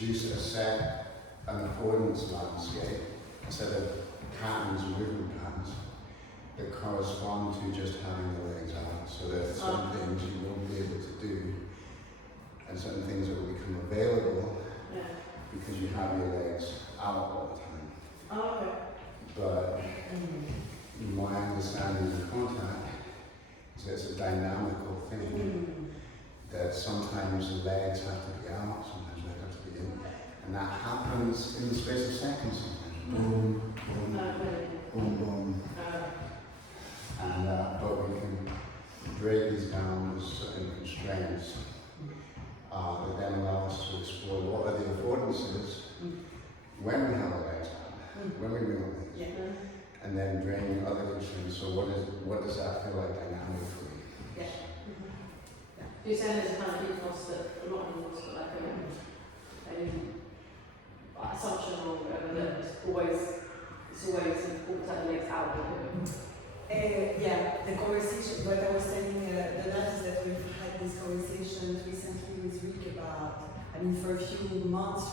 produce an affordance landscape, a set of patterns, movement patterns, that correspond to just having the legs out. So there's certain things you won't be able to do, and certain things that will become available because you have your legs out all the time. Oh, okay. But my understanding of contact is that it's a dynamical thing, that sometimes the legs have to be out, sometimes legs have to be in, and that happens in the space of seconds sometimes. Boom, boom, boom, boom. And but we can break these down with certain constraints that then allow us to explore what are the affordances when we have our legs out, when we bring our legs, and then drain other constraints. So what does that feel like dynamically? You're saying there's a kind of ethos that, not an ethos, but like an assumption or whatever, that it's always important to have the legs out of yeah, the conversation, what I was telling the lad is that we've had this conversation recently with Rick about, for a few months,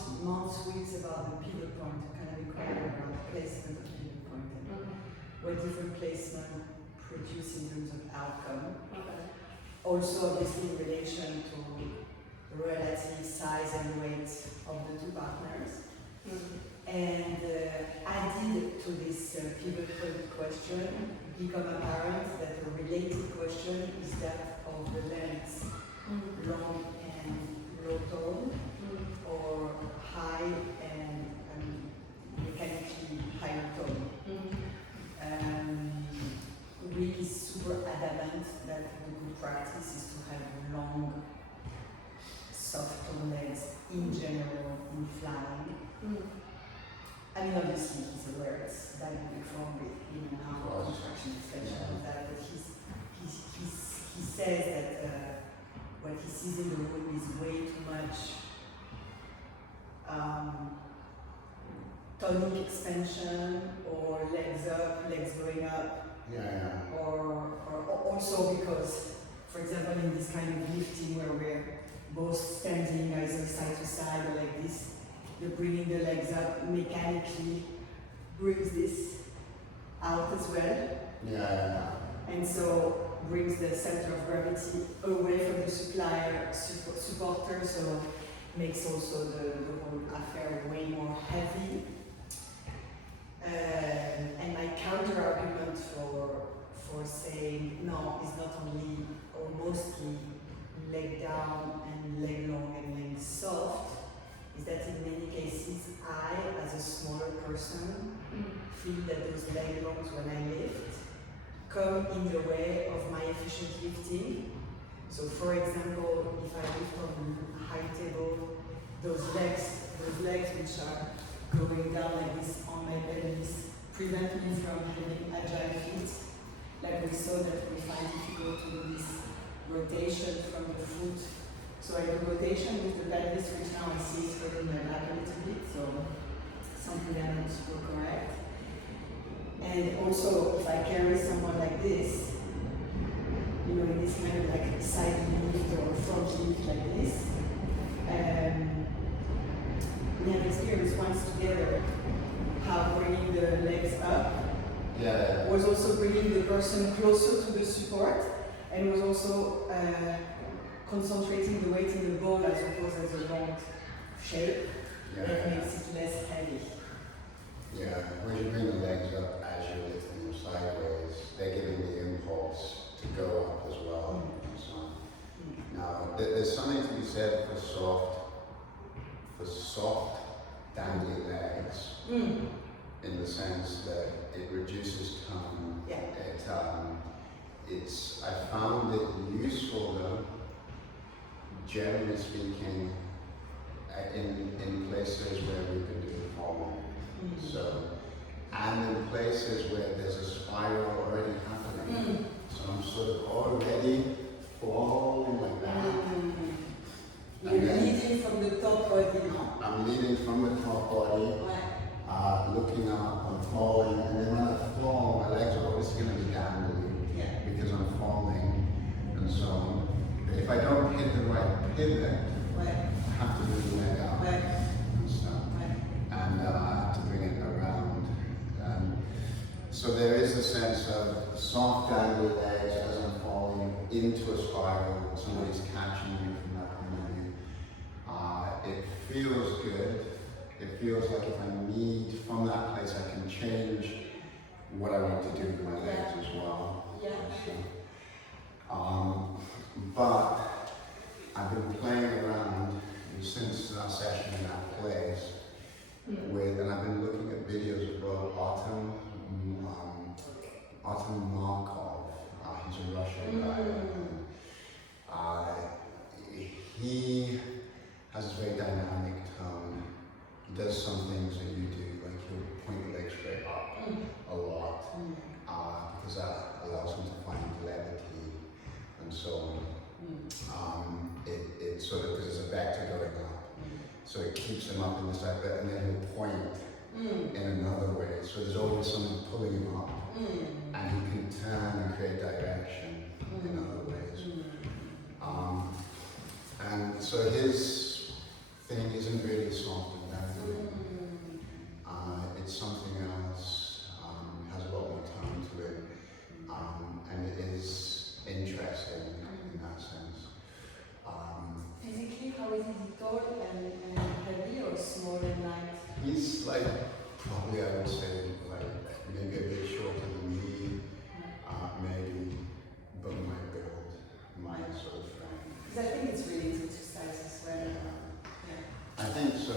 weeks about the pivot point, kind of inquiry around the placement of pivot point and what different placement produce in terms of outcome. Also, obviously, in relation to the relative size and weight of the two partners. And added to this pivot point question, become apparent that a related question is that of the lengths, long and low tone, or high and mechanically higher tone. Rick is super adamant that the good practice is to have long, soft tone legs in general in flying. Obviously he's aware it's dynamic form with in and out construction, especially that, but he says that what he sees in the room is way too much tonic expansion or legs up, legs going up. Or also because, for example, in this kind of lifting where we're both standing either side to side or like this, you're bringing the legs up mechanically, brings this out as well. And so brings the center of gravity away from the supporter, so makes also the whole affair way more heavy. And my counter argument for saying no is not only or mostly leg down and leg long and leg soft, is that in many cases I, as a smaller person, feel that those leg longs when I lift come in the way of my efficient lifting. So for example, if I lift from a high table, those legs which are going down like this on my pelvis prevent me from having agile feet. Like we saw that we find difficult to do this rotation from the foot. So I do rotation with the pelvis, which now I see is hurting my back a little bit, so something that I'm super correct. And also, if I carry someone like this, in this kind of like side lift or front lift like this, we have experienced once together how bringing the legs up was also bringing the person closer to the support, and was also concentrating the weight in the ball as opposed as a round shape that makes it less heavy. When you bring the legs up as you're lifting them sideways, they're giving the impulse to go up as well. And so on. Now, there's something to be said for soft, dangly legs, in the sense that it reduces tone. I found it useful though, generally speaking, in places where we can do the formal. So, and in places where there's a spiral already happening. So I'm sort of already falling like that. You're leading from the top body. I'm leading from the top body, looking up, I'm falling, and then when I fall, my legs are obviously going to be dangling because I'm falling, and so on. If I don't hit the right pivot, I have to move the leg up. and stuff. Right. And to bring it around. So there is a sense of soft dangly legs as I'm falling into a spiral, somebody's catching you from that point of view. It feels good. It feels like if I need, from that place I can change what I want to do with my legs as well. Yeah. But I've been playing around since our session in that place with, and I've been looking at videos of Artem Markov. He's a Russian guy. He has a very dynamic tone. He does some things that you do, like he'll point the leg straight up a lot, because that allows him to find levity and so on. It sort of, because there's a vector going up, so it keeps him up in this type, and then he'll point in another way. So there's always something pulling him up, and he can turn and create direction in other ways. And so his thing isn't really soft and dangling. It's something else. Has a lot more tone to it, and it is interesting in that sense. Physically, how is he? Tall and heavy, or small and light? He's like, probably I would say, like maybe a bit shorter than me, maybe, but my build, my sort of frame. Because I think it's related to size as well. I think so.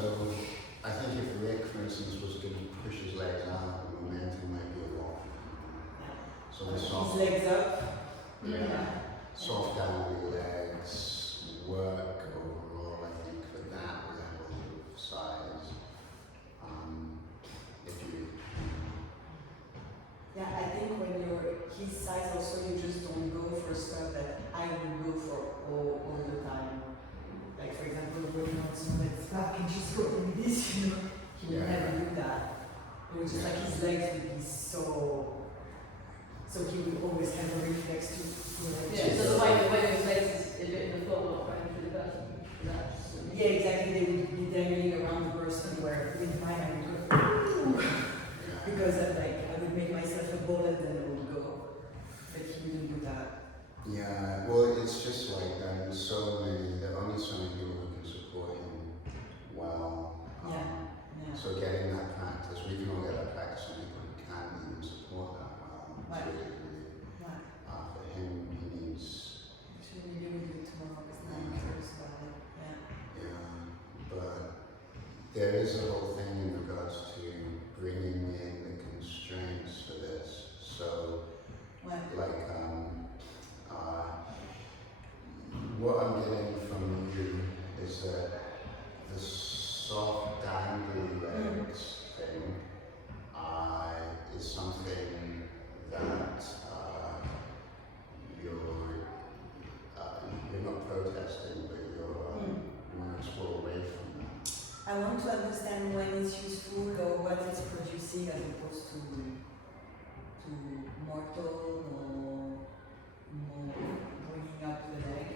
I think if Rick, for instance, was going to push his legs out, the momentum might be a lot. So the soft, His legs up. soft dangly legs work overall, I think, for that level of size. If you, Yeah, I think when you're his size, also you just don't go for stuff that I would go for all the time. Like for example, going on somebody's back and just go like this, you know. He would never do that. It was just like his legs would be so he would always have a reflex to go like Yeah, this. so the way his legs is a bit in the football frame for the person. Yeah, exactly. They would be dangling around the person where with mine I would go because I would make myself a ball and then I would go. But he wouldn't do that. yeah, well, it's just like there are only so many people who can support him well. Yeah. So getting that practice, we can all get that practice and people who can even support that well. Right. To a degree. Right. For him, he needs, Which we will do tomorrow because now I'm curious about it. yeah, but there is a whole thing in regards to bringing in the constraints for this. So, Right. like, what I'm getting from you is that the soft dangly legs thing is something that you're not protesting, but you want to explore away from that. I want to understand when it's useful or what it's producing as opposed to more tone or more bringing up the leg.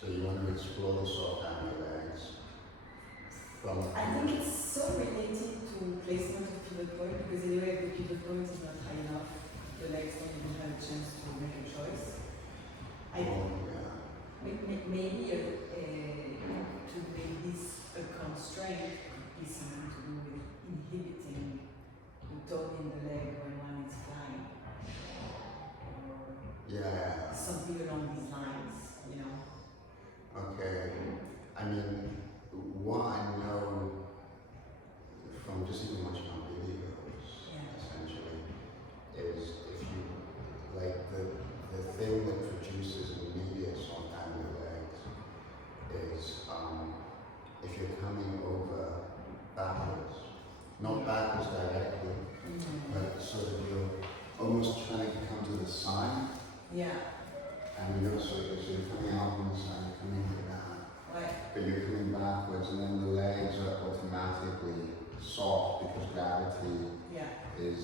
So you want to explore the soft dangly legs from. I think it's so related to placement of pivot point because anyway, if the pivot point is not high enough, the legs don't even have a chance to make a choice. Maybe to make this a constraint is something to do with inhibiting the tone in the leg when one is flying. Or something along these lines, you know. Okay. I mean, what I know from just even watching our videos, essentially, is if you, like, the thing that produces immediate soft dangly legs is if you're coming over backwards, not backwards directly, but sort of you're almost trying to come to the side. Yeah. And you're sort of, so you're coming out on the side, coming like that. Right. But you're coming backwards, and then the legs are automatically soft because gravity is,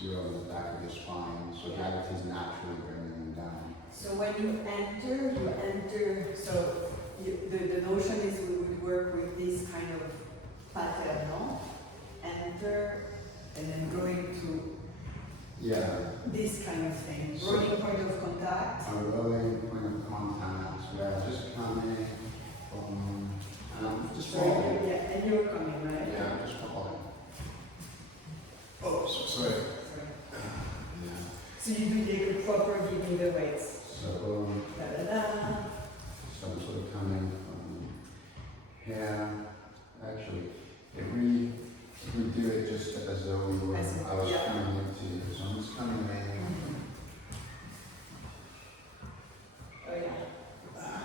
you're on the back of your spine, so gravity is naturally bringing them down. So when you enter, so the notion is we would work with this kind of pattern Yeah. This kind of thing. Rolling point of contact. A rolling point of contact where I just come in, and I'm just following. Yeah, and you're coming, right? Yeah, I'm just following. Oh, sorry. Yeah. So you do the proper give me the weights. So, Da da da. so I'm sort of coming from here. Actually, if we do it just as though we were, As if- I was yeah. coming into you, so I'm just coming in. Oh yeah.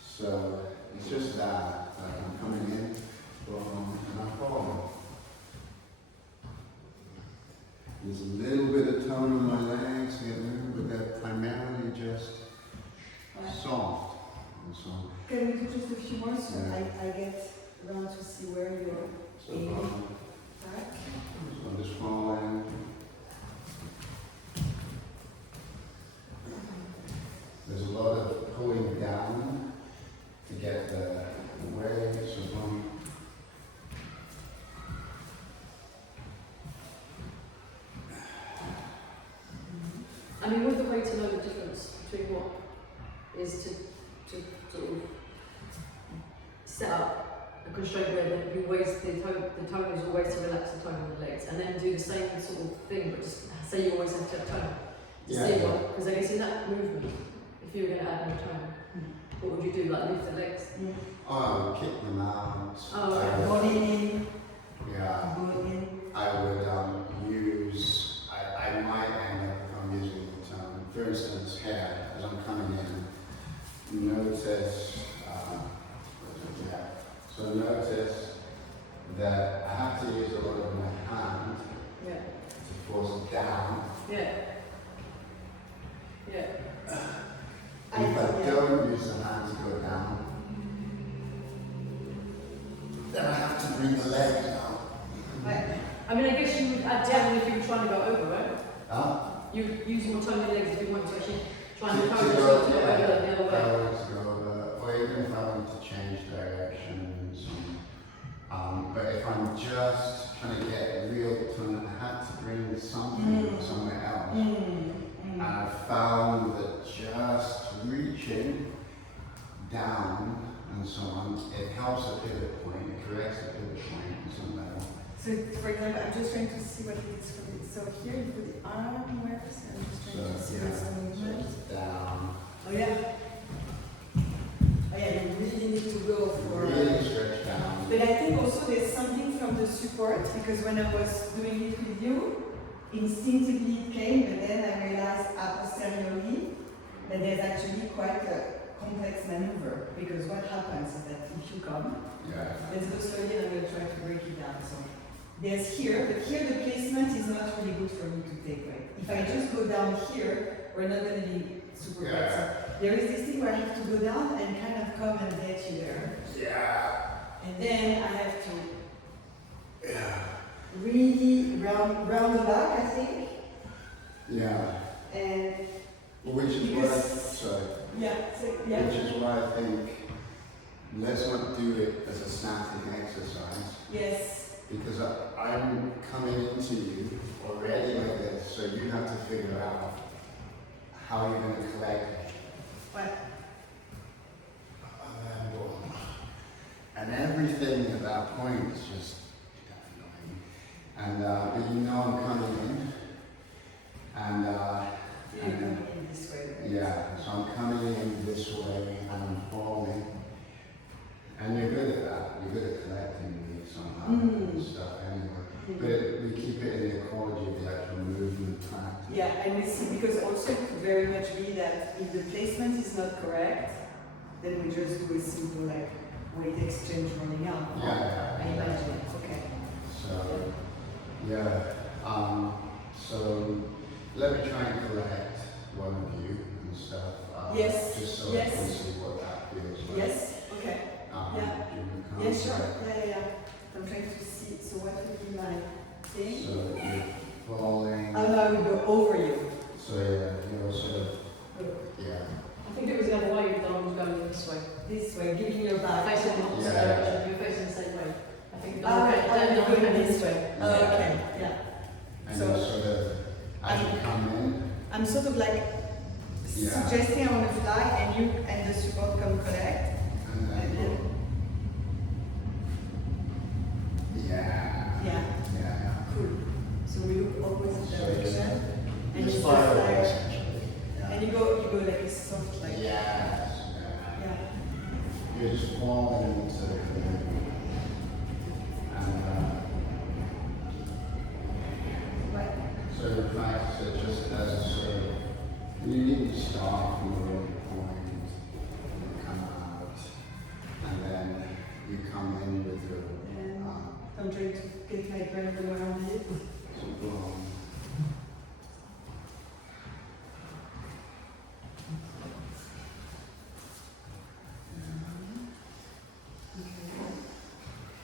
So it's just that, like I'm coming in from, and I'm following. There's a little bit of tone on my legs here, but they're primarily just soft. And so, Can we do just a few more so Yeah. I get around to see where you're so, back? so I'm just following. There's a lot of pulling down to get the waves of one. I mean, with the way to know the difference between what is to sort of set up a constraint where the tone is always to relax the tone of the legs, and then do the same sort of thing, but just say you always have to have tone. To see what, because I guess in that movement, if you were going to add more tone, what would you do? Like lift the legs? Oh, kick them out. Oh, okay. I would- Going in, Yeah. going in. I would use, I might end up if I'm using the tone. For instance, here, as I'm coming in, notice, yeah. So notice that I have to use a lot of my hand Yeah. to force it down. Yeah. Yeah. And if I don't use the hand to go down, then I have to bring the leg down. I mean, I guess you would add tone if you were trying to go over, right? Huh? You use more tone in legs if you want to actually try and To encourage go, yourself to go yeah. over the other way. I want to go over, or even if I want to change directions. But if I'm just trying to get real tone, I have to bring something from somewhere else. And I found that just reaching down and so on, it helps the pivot point, it corrects the pivot point on some level. So, for example, I'm just trying to see what it is for the, so here you put the arm where, so I'm just So, trying to see what's the movement. just down. Oh yeah. Oh yeah, you really need to go for. Really stretch down. But I think also there's something from the support, because when I was doing it with you, instinctively it came, but then I realized a posteriori that there's actually quite a complex maneuver, because what happens is that if you come, Yeah. let's go slowly and I'm going to try to break it down. So there's here, but here the placement is not really good for me to take, right? If I just go down here, we're not going to be super good. Yeah. So there is this thing where I have to go down and kind of come and get you there. Yeah. And then I have to Yeah. really round the back, I think. Yeah. And Which is why, Because- sorry. yeah, so, yeah. Which is why I think let's not do it as a static exercise, Yes. because I'm coming into you already like this, so you have to figure out how you're going to collect What? and everything at that point is just annoying. And but you know I'm coming in, and You're coming in this way. Right? yeah, so I'm coming in this way and I'm falling. And you're good at that. You're good at collecting me somehow and stuff anyway. But we keep it in the ecology of the actual movement practice. Yeah, and we see, because also it could very much be that if the placement is not correct, then we just do a simple like weight exchange running out. Yeah, I imagine. Okay. So, yeah. So let me try and collect one of you and stuff. Yes, Just so yes. I can see what that feels like. Yes. Okay. Do Yeah. you wanna Yeah, come? sure. Yeah. I'm trying to see. So what would be my thing? So you're falling. Oh no, I would go over you. So yeah, you're sort of, yeah. I think it was the other way, the arm was going this way. This way, giving your back. Facing the opposite Yeah. direction, you're facing the same way. I think the Ah, other right, way, you're going going this way. Oh, okay. Yeah. And So- you're sort of I'm sort of like Yeah. suggesting on the fly, and you and the support come collect. And then, And then, yeah. yeah, Yeah. cool. So we look opposite So direction, and you it's fire just away like, essentially. Yeah. and you go like a soft like, Yes. yeah. Yeah. You're just falling into the community. And Right. so the practice it just as a sort of, you need to start from the right point, you come out, and then you come in with your And I'm trying to get my brain around it. boom.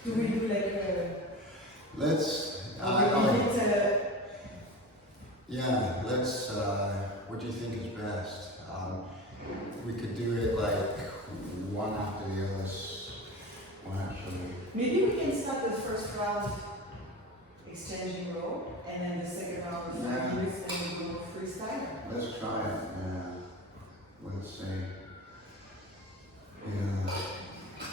Do we do like a, Let's, yeah, let's, what do you think is best? We could do it like one after the other, well actually, maybe we can start the first round exchanging role, and then the second round of 5 Yeah. minutes, and we go freestyle. let's try it, yeah. Let's see. Yeah.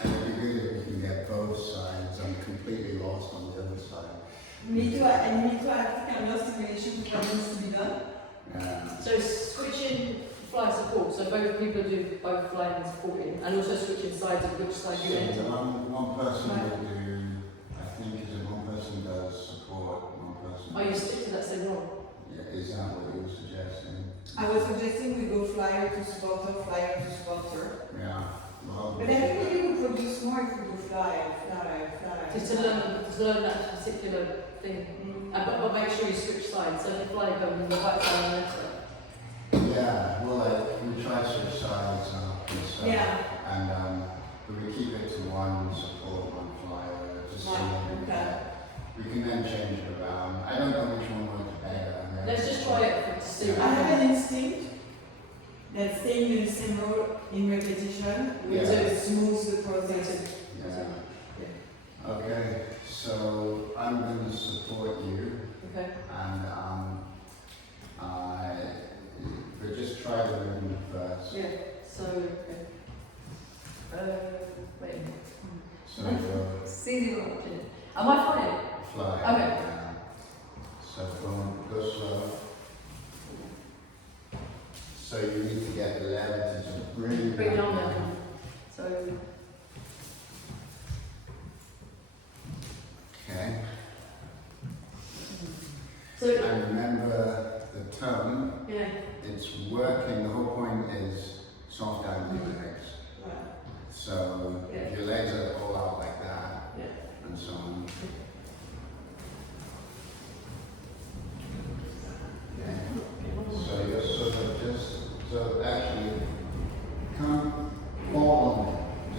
And it'd be good if we can get both sides. I'm completely lost on the other side. Me too, and me too, I think I'm lost in relation to what needs to be done. Yeah. So switching fly support, so both people do both flying and supporting, and also switching sides of which side you enter. So one person will do, I think, is it one person does support, one person. Oh, you stick to that same role? Yeah, is that what you were suggesting? I was suggesting we go flyer to supporter, flyer to supporter. Yeah. Well, But I think maybe we produce more if we go flyer. Just to learn that particular thing. But make sure you switch sides, so if the fly goes on the right side and the left side. yeah, well, like, we try to switch sides up and stuff. Yeah. And, but we keep it to one support, one flyer, just so Right, that we okay. we can then change it around. I don't know which one works better. Let's just try it to see. I have an instinct that staying in the same role in repetition Yeah. will smooth the process. Yeah. Okay, so I'm going to support you, Okay. and but just try the rhythm first. Yeah. So. Okay. Wait. So go See the option. Am I flying? fly. Okay. Yeah. So go slow. So you need to get the levity to bring Bring it on there. So. Okay. So. And remember the tone. Yeah. It's working. The whole point is soft down your legs. So if your legs are all out like that, Yeah. and so on. Okay. So you're sort of just, so actually, come, fall on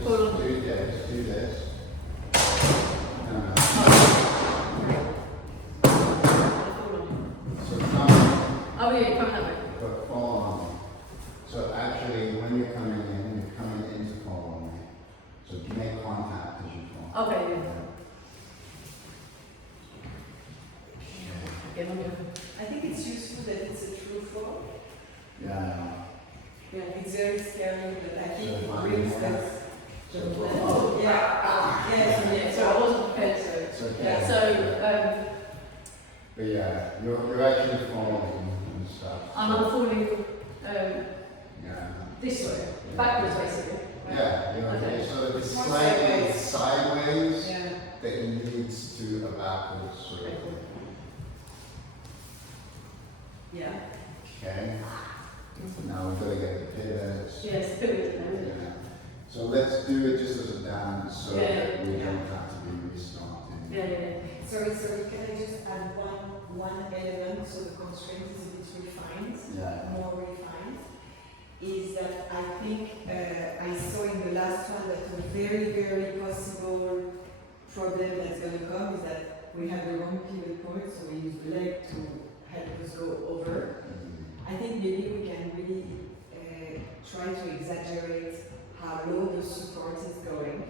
it. Fall Just on. do this, do this. No. So come, Oh yeah, coming that way. but fall on me. So actually, when you're coming in, you're coming into fall on me. So make contact as you fall. Okay. Yeah. Okay. I think it's useful that it's a true fall. Yeah. Yeah, it's very scary, but I think So it fine, brings yeah. us So the fall. yeah, yes, So I wasn't prepared. So. It's okay. Yeah. So But yeah, you're actually falling and stuff. and I'm falling Yeah. this way, backwards basically. Yeah, you're Okay. so it's More slightly sideways. sideways Yeah. that leads to a backwards sort of. Yeah. Okay. Now we've got to get the pivots. Yes, pivot. Yeah. So let's do it just as a dance so Yeah, that we yeah. don't have to be restarting. Yeah. Sorry, can I just add one element so the constraint is a bit refined, Yeah. more refined, is that I think I saw in the last one that a very, very possible problem that's going to come is that we have the wrong pivot point, so we use the leg to help us go over. I think maybe we can really try to exaggerate how low the support is going,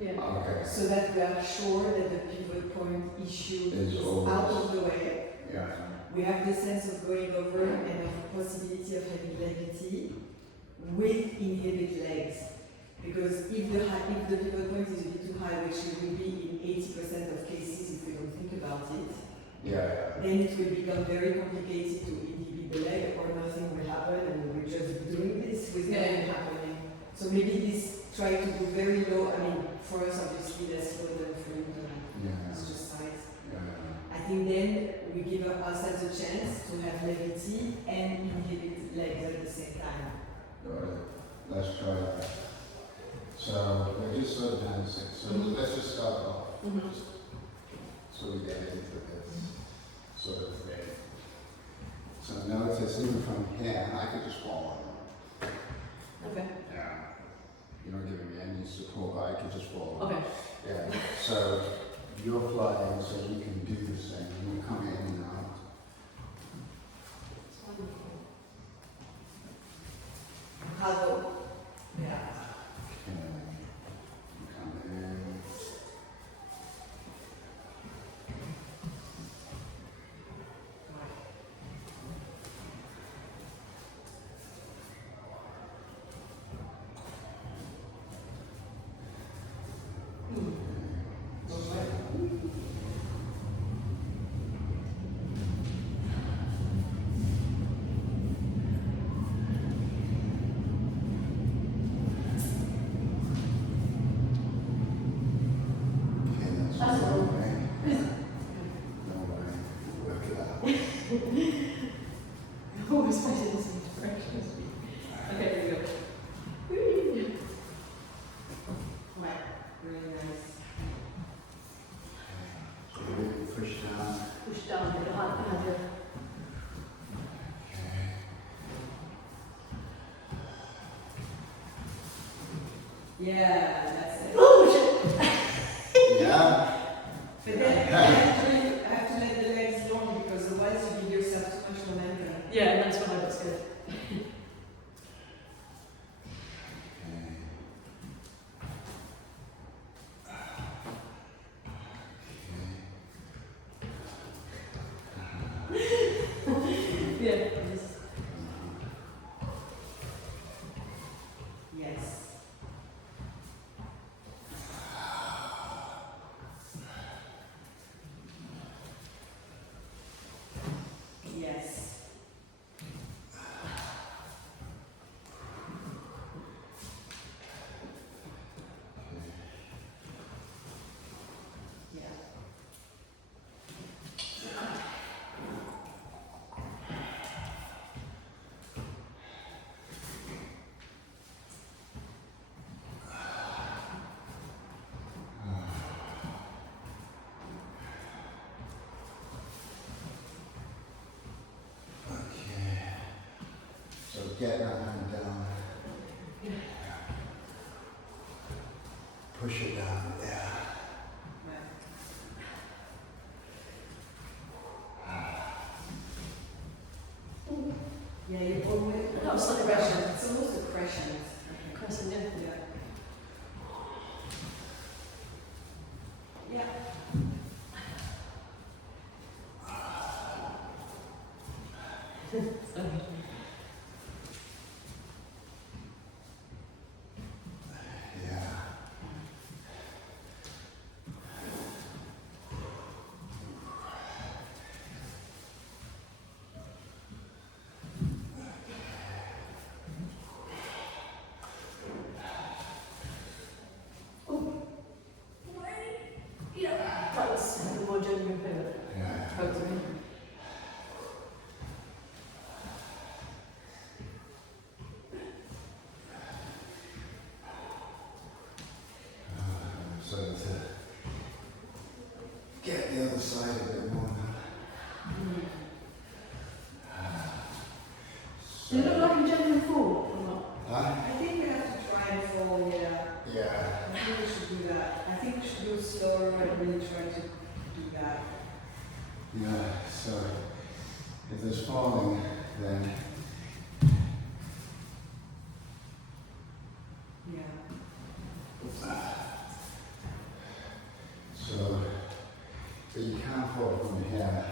Yeah. Okay. so that we are sure that the pivot point issue Is is always- out of the way. Yeah. we have the sense of going over and of the possibility of having levity with inhibit legs. Because if the pivot point is a bit too high, which it will be in 80% of cases if we don't think about it, Yeah. then it will become very complicated to inhibit the leg, or nothing will happen and we're just doing this with nothing happening. So maybe this try to go very low. I mean, for us obviously less low than for you, Yeah. it's just size. Yeah. I think then we give ourselves a chance to have levity and inhibit legs at the same time. Got it. Let's try that. So we're just sort of dancing. So let's just start off. Just so we get into this sort of thing. So notice even from here, I could just fall on them. Okay. Yeah. You're not giving me any support, but I could just fall on them. Okay. Yeah. So you're flying, so you can do the same. You come in and out. How do? Yeah. Okay. You come in. Okay, that's no way. No way. Work it out. Always fighting the same direction as me. Okay, here we go. Whee! Right. Really nice. So you really push down. Push down a bit hard behind you. Okay. Yeah, that's it. Yeah. But then actually I have to let the legs long because otherwise you give yourself too much momentum. Yeah, and that's when I got scared. Okay. Yeah. Yes. Yes. Yes. Yeah. Okay. So get that hand down. Push it down. Yeah. Yeah, you always. No, it's like a crescent. It's almost a crescent. Crescent, yeah. Yeah. Yeah. So, Yeah. yeah, that was the more genuine pivot. Yeah. Spoke to me. So to get the other side a bit more now. Do you look like a genuine fool or not? Huh? I think we have to try and fall, yeah. Yeah. I think we should do that. I think we should go slower and really try to do that. Yeah. So if there's falling, then Yeah. so but you can't fall from here.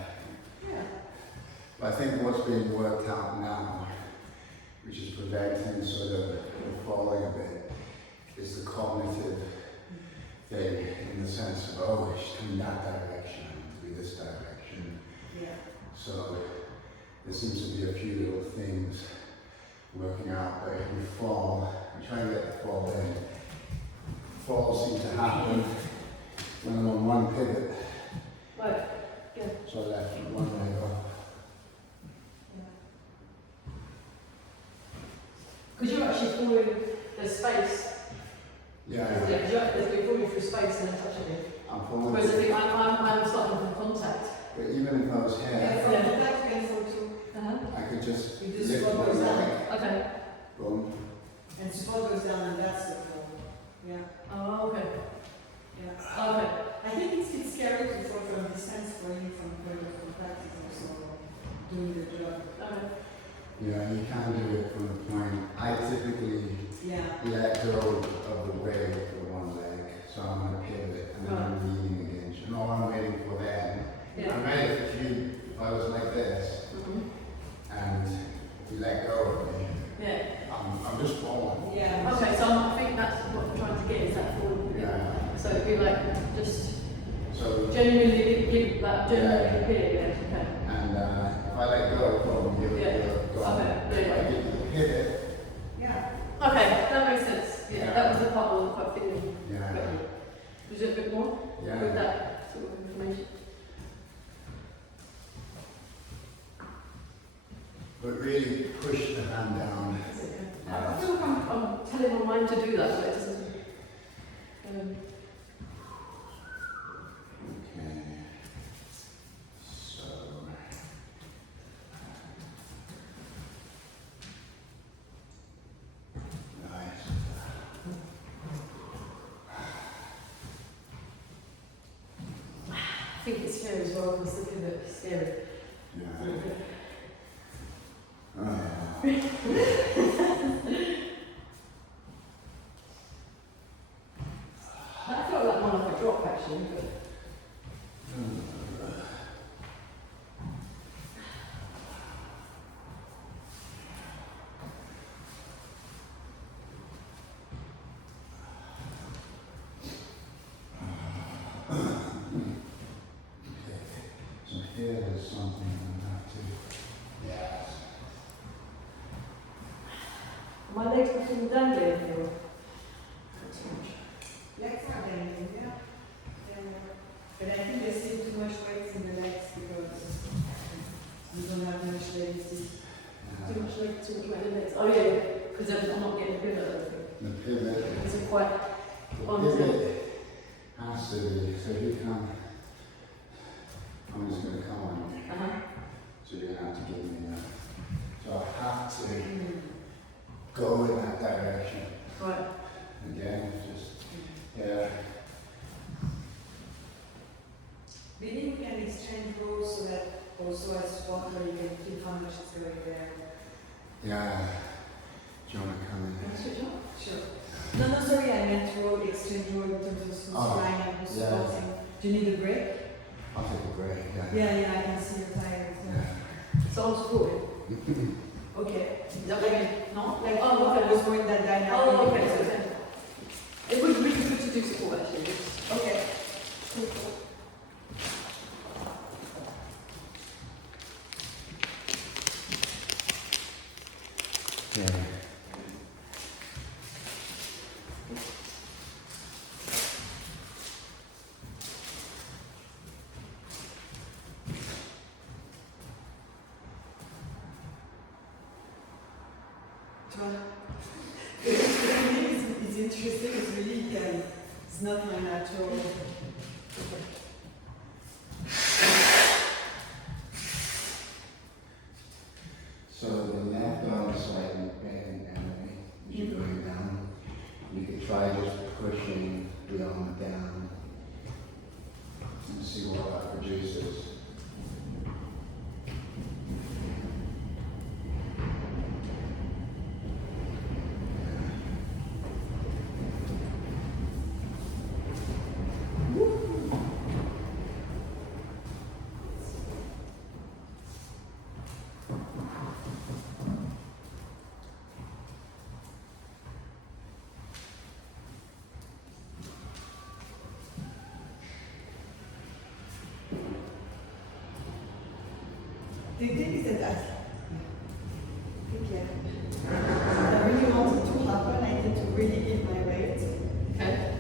Yeah. But I think what's being worked out now, which is preventing sort of the falling a bit, is the cognitive thing, in the sense of, oh, she's coming that direction, I want to be this direction. Yeah. So there seems to be a few little things working out, but if we fall, we try and get the fall in. Falls seem to happen when I'm on one pivot. Right. Yeah. So I left one leg off. Because you're actually falling, there's space. Yeah, Yeah, because you're falling through space and then touching it. I'm falling. Whereas I think I'm starting from contact. But even if I was Yeah, here, from the back you can fall too. I could just You do lift squat my goes down. leg, Okay. boom. And support goes down and that's the floor. Yeah. Oh, okay. Yeah. Okay. I think it's a bit scary to fall from distance for you from point of contact is also doing the job. Okay. Yeah, you can do it from the point. I typically Yeah. let go of the weight for one leg, so I'm going to pivot and then I'm leaning against. And all I'm waiting for then, Yeah. I'm ready if I was like this and you let go of me, Yeah. I'm just falling. Yeah. Okay, so I think that's what I'm trying to get is that forward. Yeah. So it'd be like just So, genuinely give that genuinely appear, yeah, okay. and if I let go from you, Yeah. you're gone. Okay, yeah, If I yeah. get you to pivot, Yeah. Okay, that makes sense. Yeah, Yeah. that was the part I wasn't quite feeling. yeah, Was it a bit more with yeah. that sort of information? But really push the hand down. I feel like I'm telling my mind to do that, but it doesn't. Okay. So. Nice. I think it's scary as well because the pivot is scary. Yeah. I felt like more like a drop actually, but So here there's something I have to. Yes. my legs become dangly, I feel. Legs are bending, yeah. Yeah. But I think there's still too much weight in the legs because you don't have much density. Too much weight in the legs. Oh yeah, because I'm not getting a pivot or anything. The pivot. It's a quite The pivot has to be, so if you come, I'm just going to come on you. So you're going to have to give me that. So I have to go in that direction. Right. Again, just, yeah. Maybe we can exchange roles so that also as water you can feel how much is going there. Yeah. Do you want to come in? Switch on? Sure. No, sorry, I meant role, exchange role in terms of who's Oh, flying and who's yeah. supporting. Do you need a break? I'll take a break, yeah. Yeah, I can see you're tired. Yeah. So I'm supporting. Okay. Is that okay? No? Like, Oh, I okay. was going that dynamic. Oh, okay, so then. It would be really good to do support actually. Okay. Yeah. It's interesting, it's really, it's not my natural. So the left arm is slightly bent anyway, as you're going down. You could try just pushing the arm down and see what that produces. The thing is that I think, yeah, I really want it to happen. I need to really give my weight. Okay.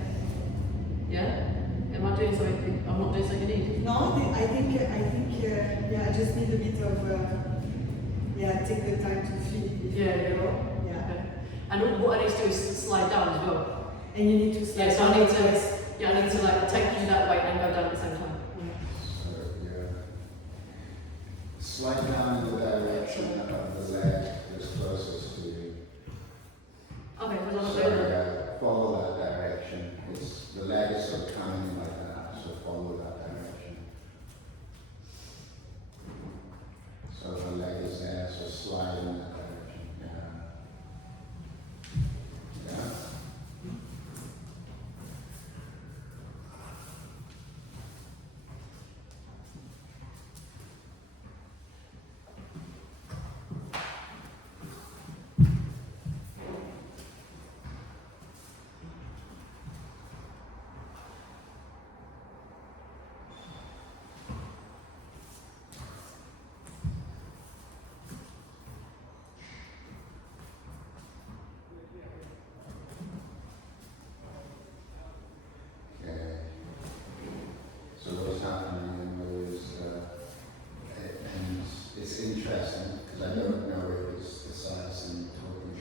Yeah? Am I doing something? I'm not doing something you need? No, I think, yeah, I just need a bit of, yeah, take the time to feel. Yeah. Yeah. Okay. And what I need to do is slide down as well. And you need to slide Yeah, so I down need to, twice. yeah, I need to like take you that way and go down at the same time. So, yeah. Slide down in the direction of the leg that's closest to you. Okay, because I'm not So, doing that. yeah, follow that direction. The leg is sort of coming in like that, so follow that direction. So the leg is there, so slide in that direction. Yeah. Yeah. Okay. So what's happening is, and it's interesting because I don't know if it's the size I'm talking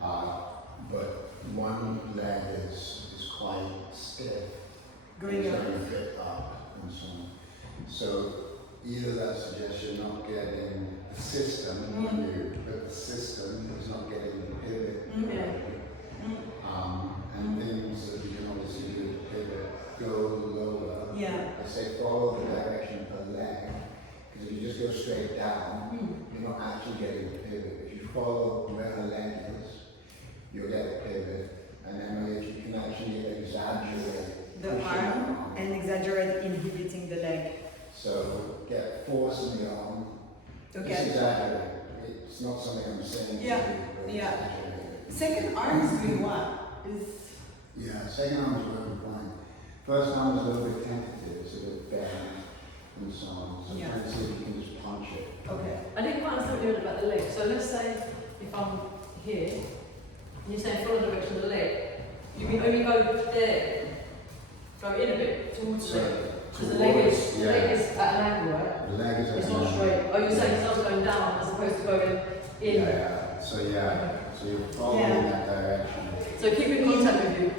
about, but one leg is quite stiff, Going up. a bit up, and so on. So either that suggests you're not getting the system, not you, but the system is not getting the pivot. Yeah. And things that you can obviously do to pivot go lower. Yeah. I say follow the direction of the leg, because if you just go straight down, you're not actually getting the pivot. If you follow where the leg is, you'll get the pivot. And then if you can actually exaggerate The pushing arm and exaggerate inhibiting the leg. So get force in the arm. Just Okay. exaggerate. It's not something I'm saying to Yeah, you, but yeah. exaggerate. Second arm is doing what? Yeah, second arm is working fine. First arm is a little bit tentative, it's a bit bent and so on. So Yeah. try to see if you can just punch it. Okay. I didn't quite understand what you meant about the leg. So let's say if I'm here, and you're saying follow the direction of the leg, you mean only go there, go in a bit towards the leg. Because the leg is at an angle, right? The leg is It's at not an angle. straight. Oh, you're saying it starts going down as opposed to going in. Yeah. So you're following Yeah. that direction. So keep in contact with you.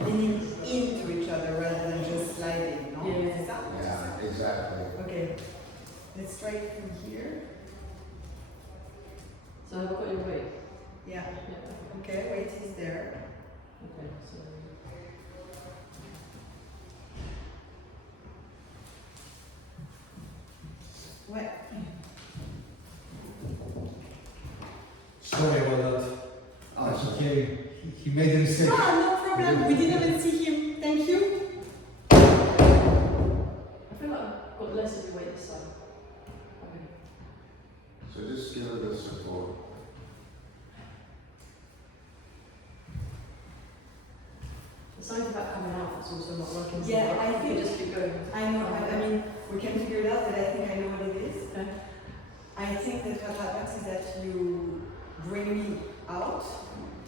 Leaning into each other rather than just sliding, no? Yeah. Is that what you Yeah, said? exactly. Okay. Let's try it from here. So have I got your weight? Yeah. Yeah. Okay, weight is there. Okay, so. What? Sorry about that. Oh, it's okay. Okay, he made a mistake. Ah, no problem. We didn't even see him. Thank you. I feel like I've got less of your weight this side. Okay. So just give it a bit of support. There's something about coming out that's also not working. so Yeah, I you think- just keep going. I know. I mean, we can figure it out, but I think I know what it is. Okay. I think that what happens is that you bring me out,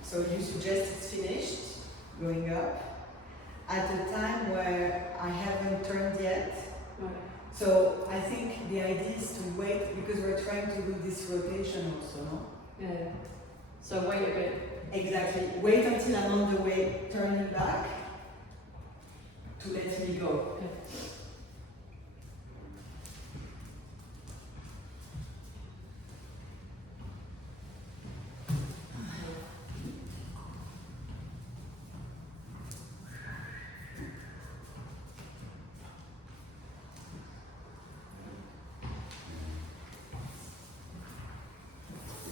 so you suggest it's finished, going up, at a time where I haven't turned yet. Right. So I think the idea is to wait because we're trying to do this rotation also, no? Yeah. So wait a bit. Exactly. Wait until I'm on the way turning back to let me go. Okay.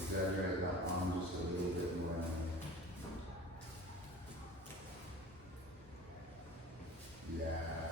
Exaggerate that arm just a little bit more. Yeah.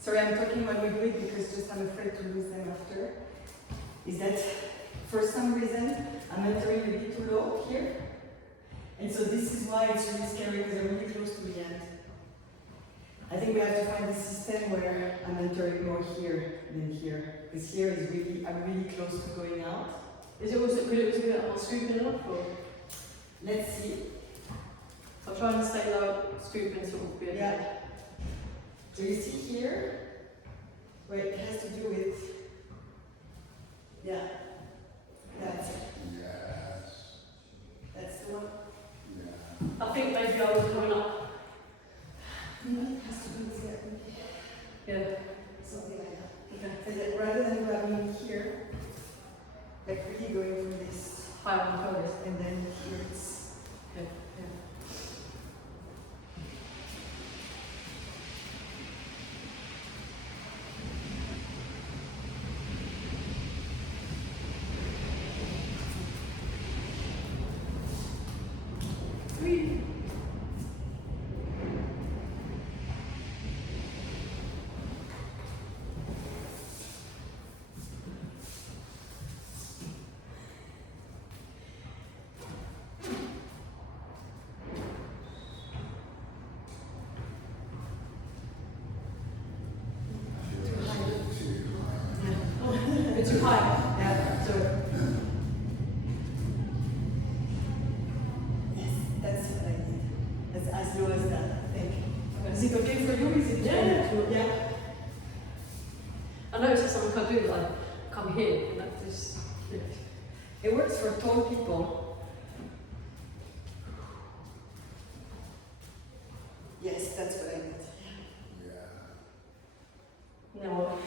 sorry, I'm talking when we do it because just I'm afraid to lose them after, is that for some reason I'm entering a bit too low here. And so this is why it's really scary because I'm really close to the end. I think we have to find a system where I'm entering more here than here. Because here is really, I'm really close to going out. Is it also, could it also be that I'm scooping enough or? Let's see. I'm trying to stay low, scooping sort of bit. Yeah. So you see here, where it has to do with, yeah, that's it. Yes. That's the one. Yeah. I think maybe I was coming up. Maybe it has to do with that. Yeah. Something like that. Okay. So that rather than grabbing here, like really going from this, High on the pelvis. and then here it's, Okay. Yeah. Whee! It's too high. yeah, so. Yes, that's what I need. That's as low as that, I think. Is it okay for you? Is it Yeah. Yeah. I noticed that something I do that I come here and that just. Yeah. It works for tall people. Yes, that's what I need. Yeah. No.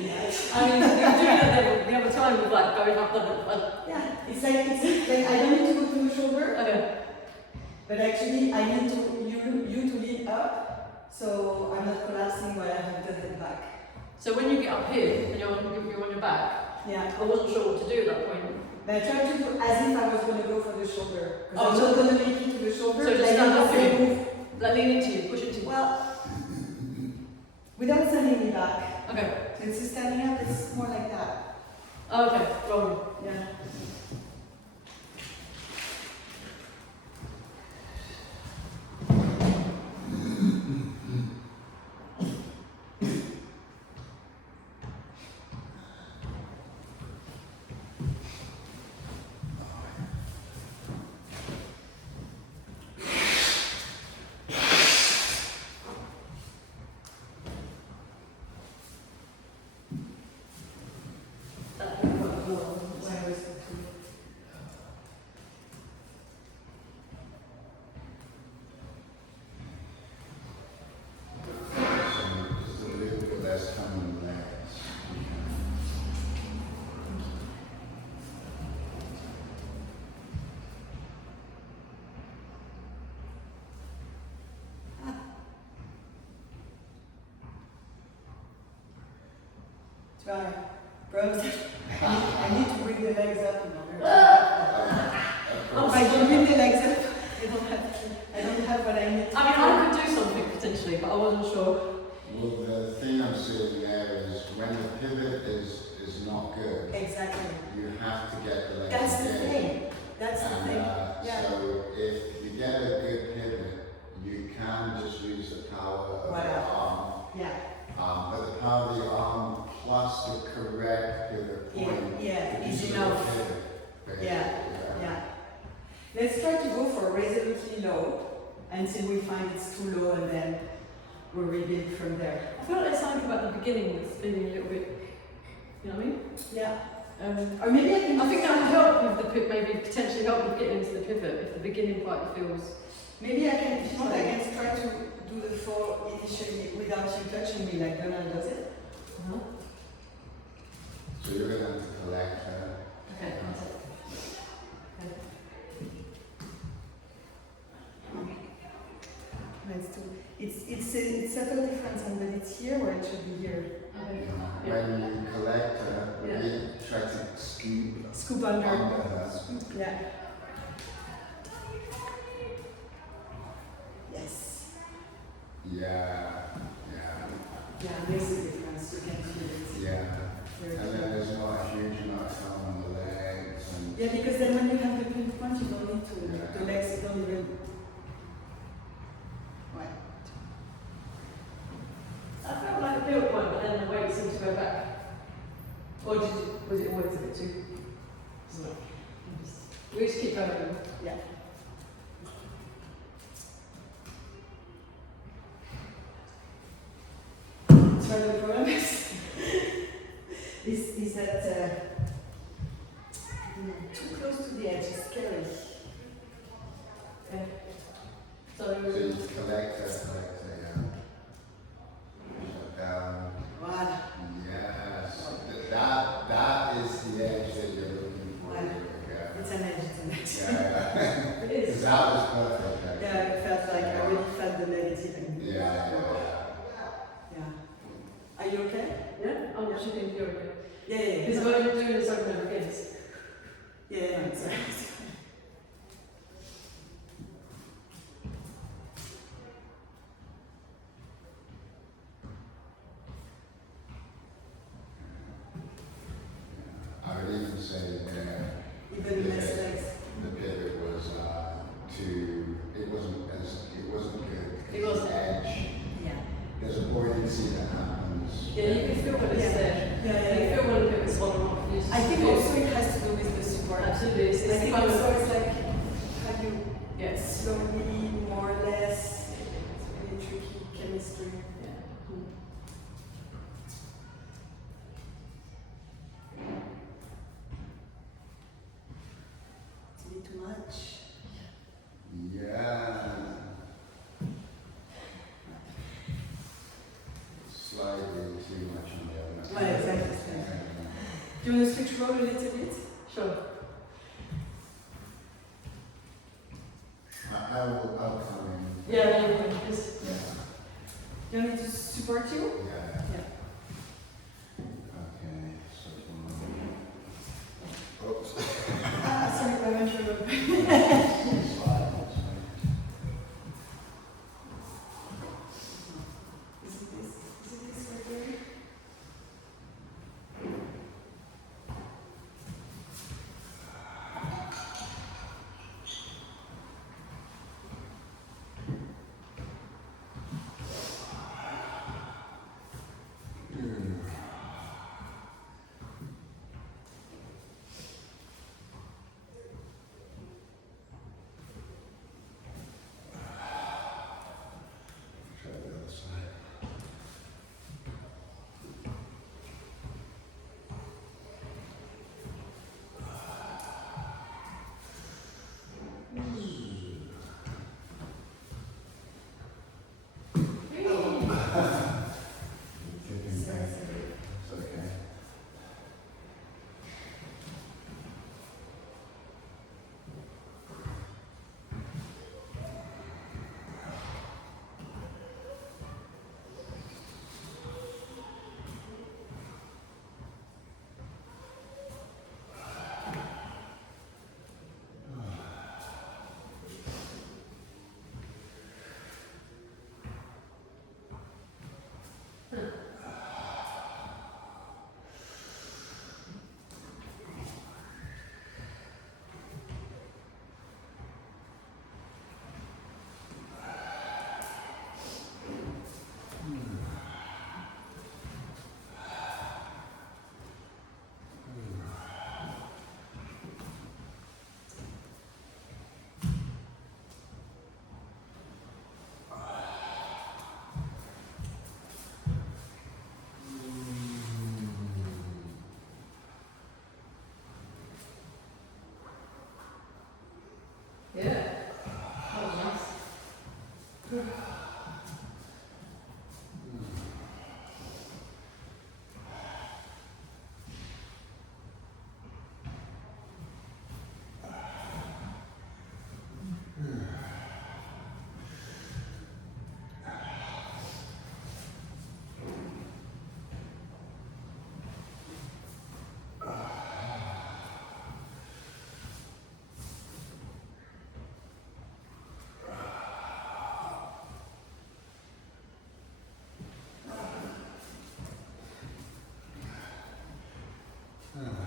Yes. I mean, you were doing that the other time with like going up the. Yeah, it's like I don't need to go to the shoulder, Okay. but actually I need you to lean up, so I'm not collapsing while I have the head back. So when you get up here and you're on your back, Yeah. I wasn't sure what to do at that point. But I tried to do as if I was going to go for the shoulder. Oh, Because I'm so- not going to make it to the shoulder. so just like stand I up say, here. move. Like lean into you, push into you. Well, without sending me back. Okay. So it's standing up, it's more like that. Oh, okay. Rolling. Yeah. That would work well. Where was it? Just a little bit less time on the legs. Try. Bros. I need to bring the legs up in order to. Oh, If I don't bring the legs up, I don't have what I need. I mean, I could do something potentially, but I wasn't sure. Well, the thing I'm seeing there is when the pivot is not good, Exactly. you have to get the legs That's the again. thing. That's the And thing. Yeah. so if you get a good pivot, you can just use the power of Right the up. arm. Yeah. But the power of the arm plus the correct pivot point Yeah. Is produces a enough. pivot, basically. Yeah. Let's try to go for resolutely low until we find it's too low and then we'll rebuild from there. I feel like there's something about the beginning that's feeling a little bit. You know what I mean? Yeah. Um, Or maybe I can I think just- that would help with the maybe potentially help with getting into the pivot if the beginning part feels. Maybe I can, if you want, I can try to do the fall initially without you touching me like Donald does it. So you're going to have to collect Okay, that's it. Nice too. It's subtle difference, but it's here or it should be here. Okay. when you collect her, Yeah. really try to scoop Scoop under under. her. Yeah. Yes. Yeah. it makes a difference. You can feel it. Yeah. Very And clear. then there's not a huge amount of film on the legs and Yeah, because then when you have the pinpoint, you don't need to. Yeah. The legs, you don't even. Right. I felt like a pivot point, but then the weight seemed to go back. Or was it always a bit too? We just keep going. Yeah. So the problem is that too close to the edge is scary. Okay. So, so you collect it, yeah. Voilà. Yes. That is the edge that you're looking for. Right. Yeah. It's an edge, it's an edge. Yeah. it Because is. that was perfect. Actually. Yeah, it felt like I really felt the negative. And Yeah. yeah. Are you okay? Yeah? I'm not shooting the okay. Yeah, yeah, yeah. Because if I'm doing this over and over again, it's Yeah, yeah, no, it's alright. I would even say Even less legs. the pivot was it wasn't good. It wasn't. Edge. Yeah. There's a buoyancy that happens. yeah, you can feel when it's Yeah. there. Yeah, yeah, You yeah. feel when the pivot's on or off. You just I think feel- also it has to do with the support. Absolutely. It's I think kind also of, it's like how you yes. slowly, more or less. It's really tricky chemistry. Yeah. It's a bit too much. Yeah. Slightly too much on the other. Well, exactly. Do you want to switch role a little bit? Sure. I'll come in. Yeah, you can just. Yeah. Do you want me to support you? Yeah. Yeah. Okay. So oops. Sorry, I went through. Is it this? Is it this right there? Try the other side. Tipping back. It's okay. Yeah. That was nice. Shoulder.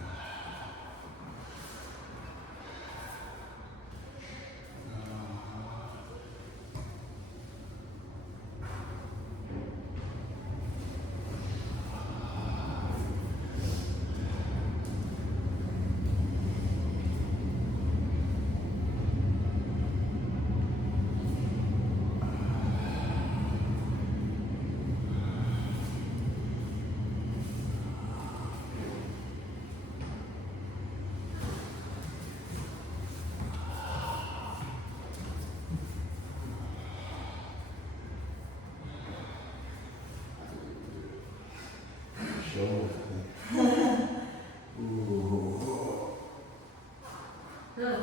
Ooh. Yeah.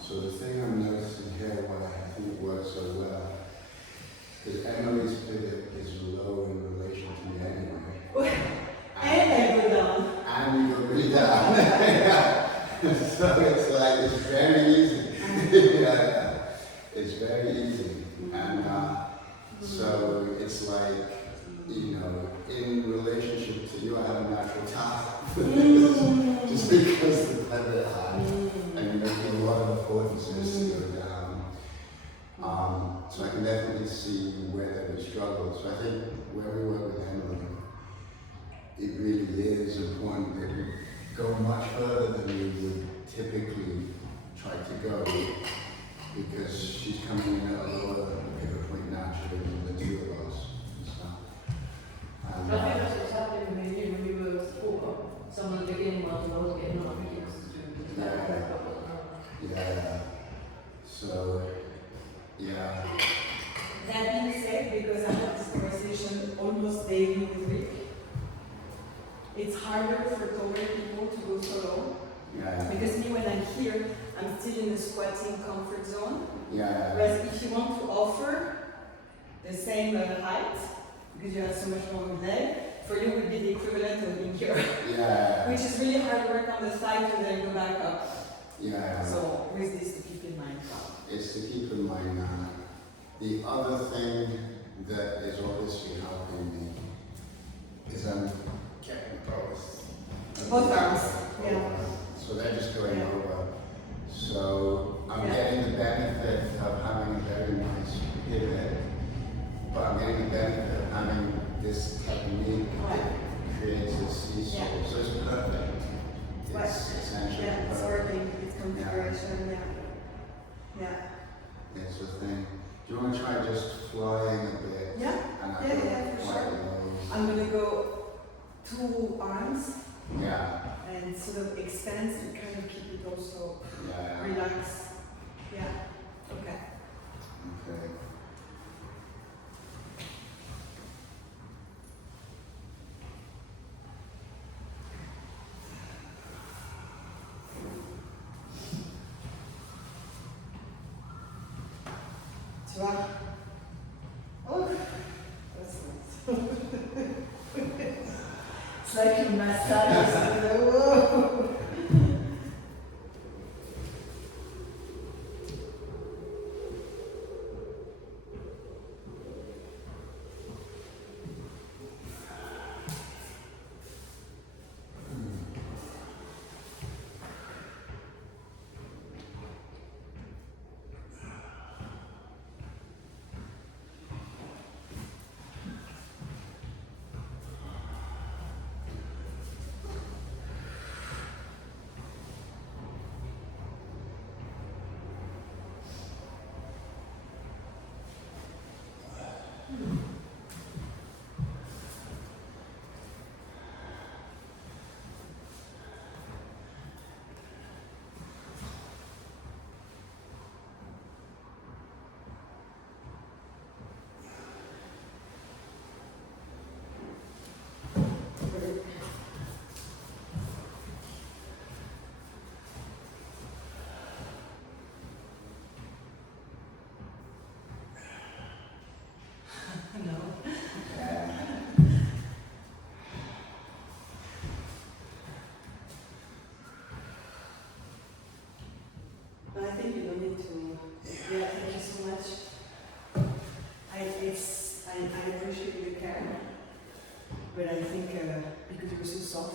So the thing I'm noticing here, what I think works so well, is Emily's pivot is low in relation to me anyway. And I go down. And you go really down. So it's like, it's very easy. Yeah, it's very easy. And so it's like, you know, in relationship to you, I have a natural talent for this. Just because the pivot high. And you know, a lot of importance is to go down. So I can definitely see where there was struggle. So I think where we work with Emily, it really is important that we go much further than we would typically try to go, because she's coming in at a lower pivot point naturally than the two of us. So, I think that's what's happening with me and you when we were before. Some of the beginning ones I wasn't getting on, I think it's yeah. So, yeah. That being said, because I have this conversation almost daily with Rick, it's harder for taller people to go solo. Yeah. Because me, when I'm here, I'm still in the squatting comfort zone. Yeah. Whereas if you want to offer the same height, because you have so much longer leg, for you would be the equivalent of being here. Yeah. Which is really hard work on the side to then go back up. Yeah. So with this to keep in mind. It's to keep in mind now. The other thing that is obviously helping me is I'm getting Both arms. Yeah. So they're just going Yeah. over. So I'm Yeah. getting the benefit of having a very nice pivot, but I'm getting the benefit of having this technique Right. that creates a seesaw. Yeah. So it's perfect. It's Right. essentially Yeah, it's perfect. working. It's configuration. Yeah. Yeah. It's the thing. Do you want to try just flying a bit? Yeah. And I Yeah, go yeah, for quite sure. low. I'm gonna go 2 arms Yeah, and sort of expand and kind of keep it also yeah. relaxed. Yeah. Okay. Okay. Tu vois? Oh, that's nice. It's like a massage. Whoa.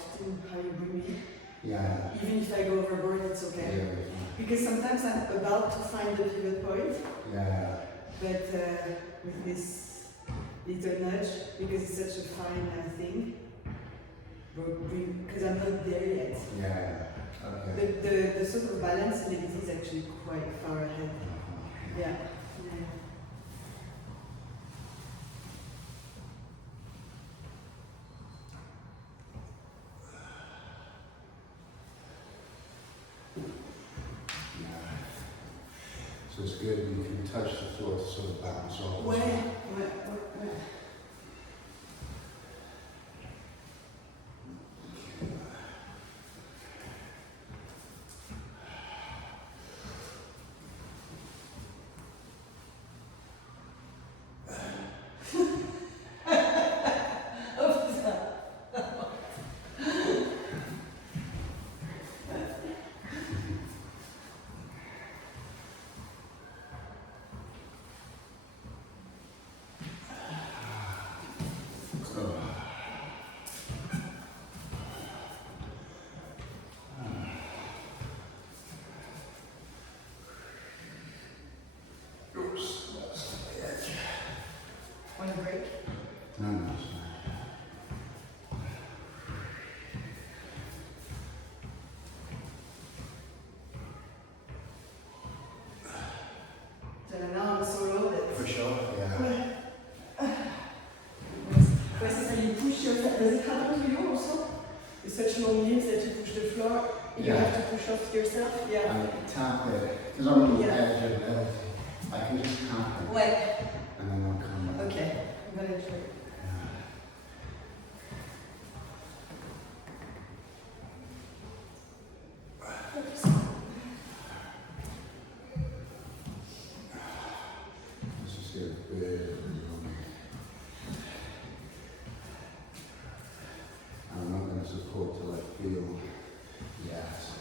soft in how you bring me. Yeah. Even if I go overboard, it's Yeah. okay. Because sometimes I'm about to find the pivot point, Yeah. but with this little nudge, because it's such a fine thing, because I'm not there yet. Yeah. Okay. But the sort of balance in it is actually quite far ahead. Uh-huh. Yeah. Yeah. So it's good when you can touch the floor to sort of bounce off. Where? Oops, that's the edge. Want to break? No, no, it's fine. So now I'm so low that. Push off, yeah. Ouais, c'est ça, you push yourself. Does it happen to you also? With such long limbs that you push the floor, you Yeah. have to push off yourself? Yeah. I tap it, because I'm on the Yeah. edge of everything. I can just tap it, Ouais. and then I'll come back. Okay. I'm gonna try. Yeah. Let's just get a bit of movement. I'm not going to support till I feel yes.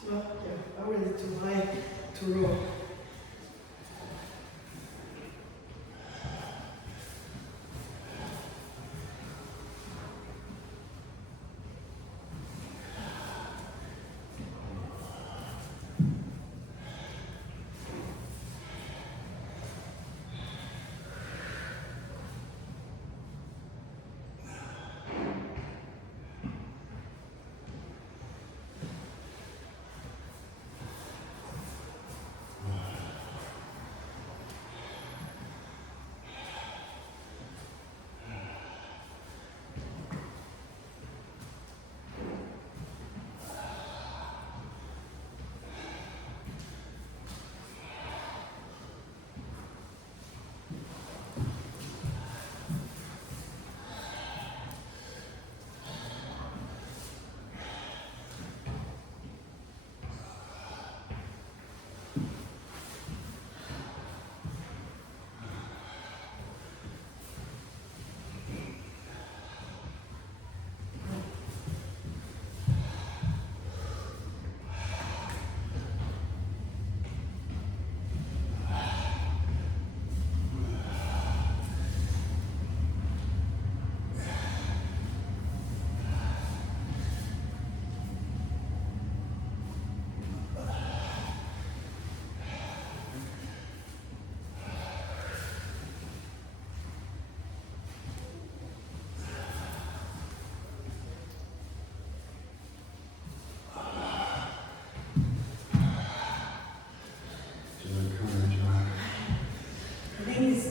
Tu vois, yeah, I wanted to lie, to roll.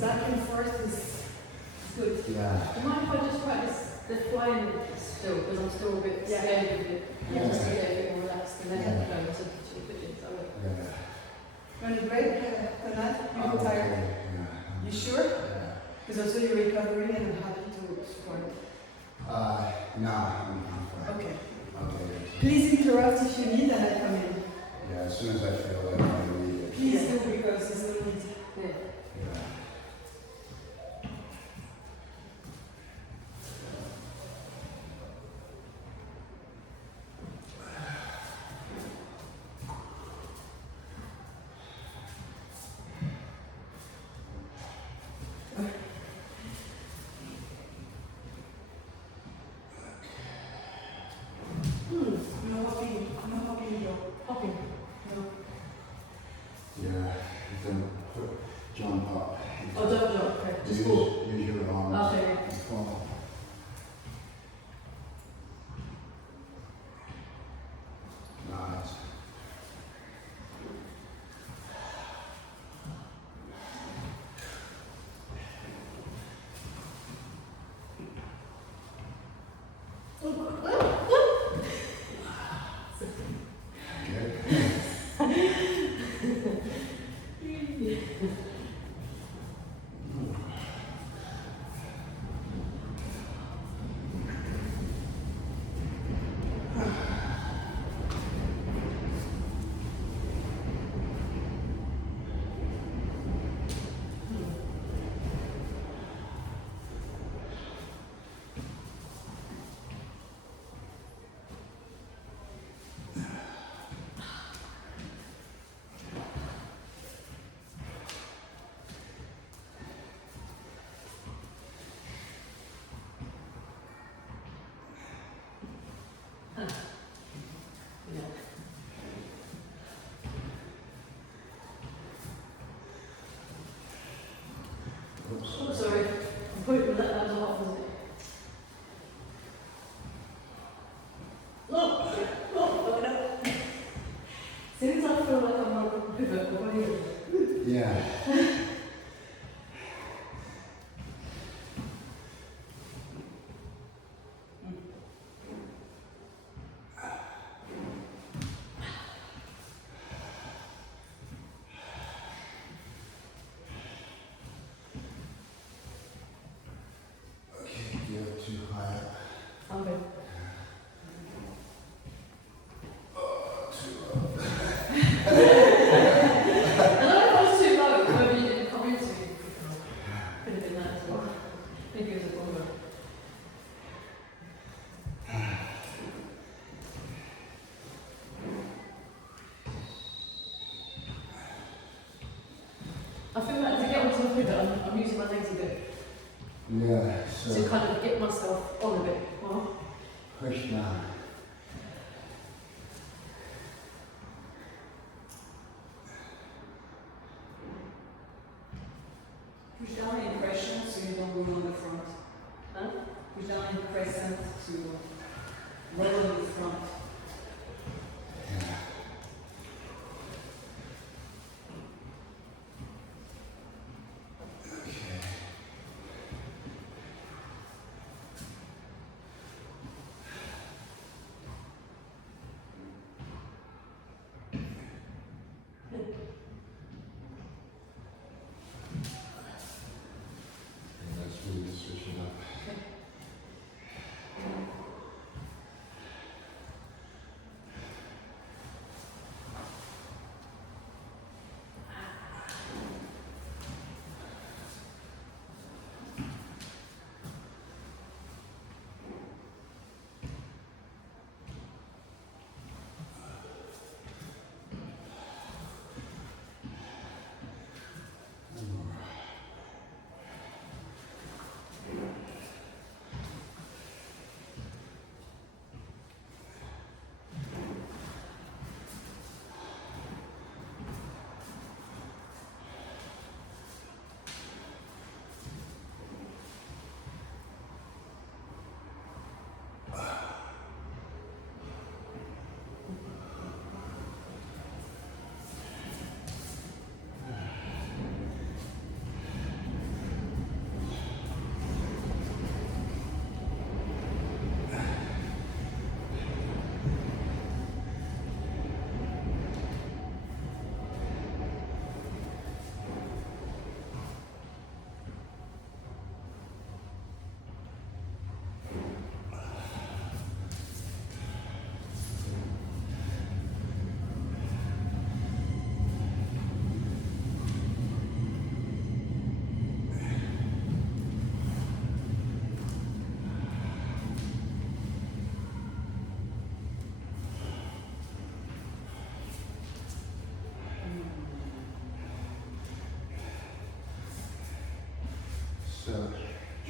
Back and forth is good. Yeah. Do you mind if I just practice the flying still, because I'm still a bit Yeah. scared of it. Yeah. Just to get a bit more relaxed and then Yeah. go to the pigeons. I will. Yeah. Want a break tonight? You I'm feel tired? okay, yeah. You sure? Yeah. Because also you're recovering and I'm happy to support. No, I'm fine. Okay. Okay. Please interrupt if you need and I come in. Yeah, as soon as I feel like I need it. Please do because there's no need. Yeah. Yeah. No hopping your. Hopping. No. Yeah. Then jump up. Oh, don't jump. Okay. Just walk. Use your arms. Okay. And fall. Nice. Good. Yeah. Oops. Oh, sorry. I'm putting that was off, wasn't it? Look! Look it up. As soon as I feel like I'm on a pivot, I'm going to Yeah. Okay, you're too high up. I'm good. Too low. I don't know if I was too low, maybe you didn't come into it. Could have been that as well. Maybe it was a bomber. I feel like to get onto the pivot, I'm using my legs a bit Yeah, to so kind of get myself on a bit more. push down. Push down in crescent so you don't roll on the front. Huh? Push down in crescent to roll on the front. Yeah. Okay. Let's really switch it up.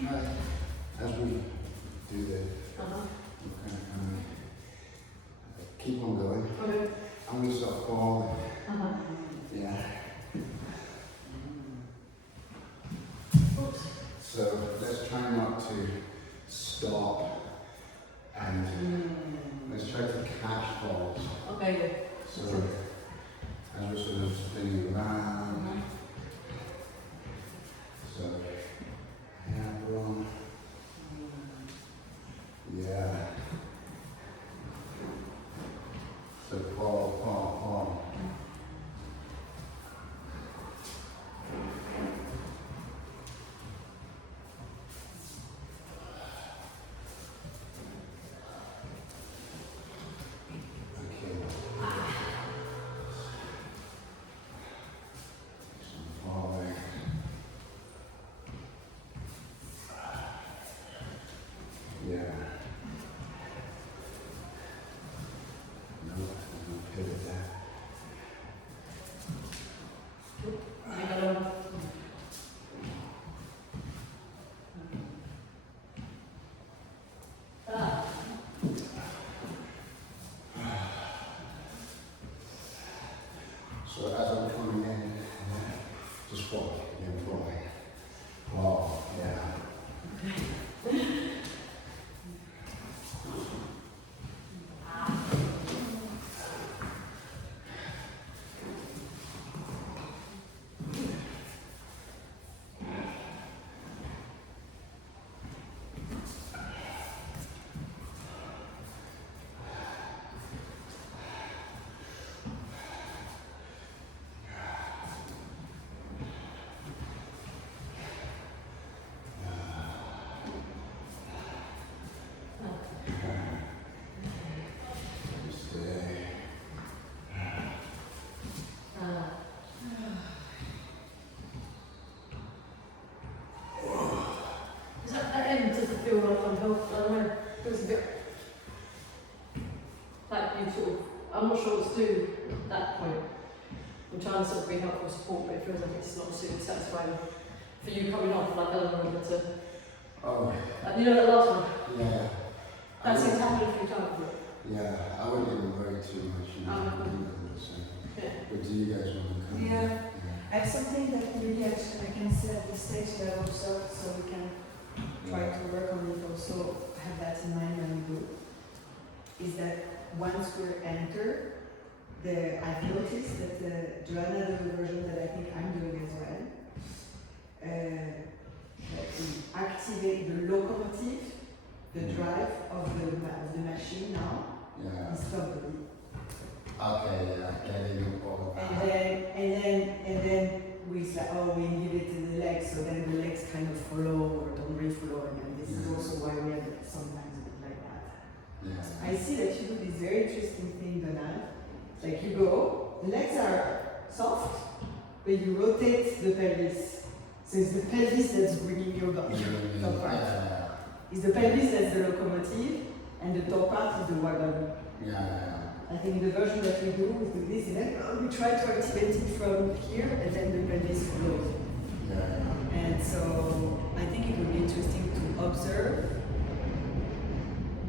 As we do this, Uh-huh. we kind of keep on going. Okay. I'm going to stop falling. Uh-huh. Yeah. Oops. So let's try not to stop and let's try to catch falls. Okay, good. So as we're sort of spinning around, so hand roll. Yeah. So fall, fall, fall. Okay. So falling. Yeah. No, no pivot there. You gotta. Ah. So as I'm coming in, just fall, then falling. Wow, yeah. Stay. Is that end doesn't feel like unhealthy? I don't know. Feels a bit like you sort of. I'm not sure what to do at that point. I'm trying to sort of be helpful support, but it feels like it's not super satisfying for you coming off like Eleanor to. Oh, You know that last one? yeah. I That's would- it happened a few times. Yeah, I wouldn't even worry too much. You know, Yeah. but do you guys want to come? Yeah. I have something that maybe I can say at this stage that I've observed, so we can try to work on it also, have that in mind when we do, is that once we enter, I've noticed that Joanna does a version that I think I'm doing as well, that we activate the locomotive, the drive of the machine now, Yeah. and stop the beat. Okay, yeah, getting all of that. And then we say, oh, we inhibit the legs, so then the legs kind of follow or don't really follow, and this is Yeah. also why we have sometimes a bit like that. Yeah. I see that you do this very interesting thing, Donald. Like you go, the legs are soft, but you rotate the pelvis. So it's the pelvis that's bringing your body. Top part. Yeah. It's the pelvis that's the locomotive, and the top part is the wagon. Yeah. I think the version that we do with this, and then we try to activate it from here, and then the pelvis follows. Yeah. And so I think it would be interesting to observe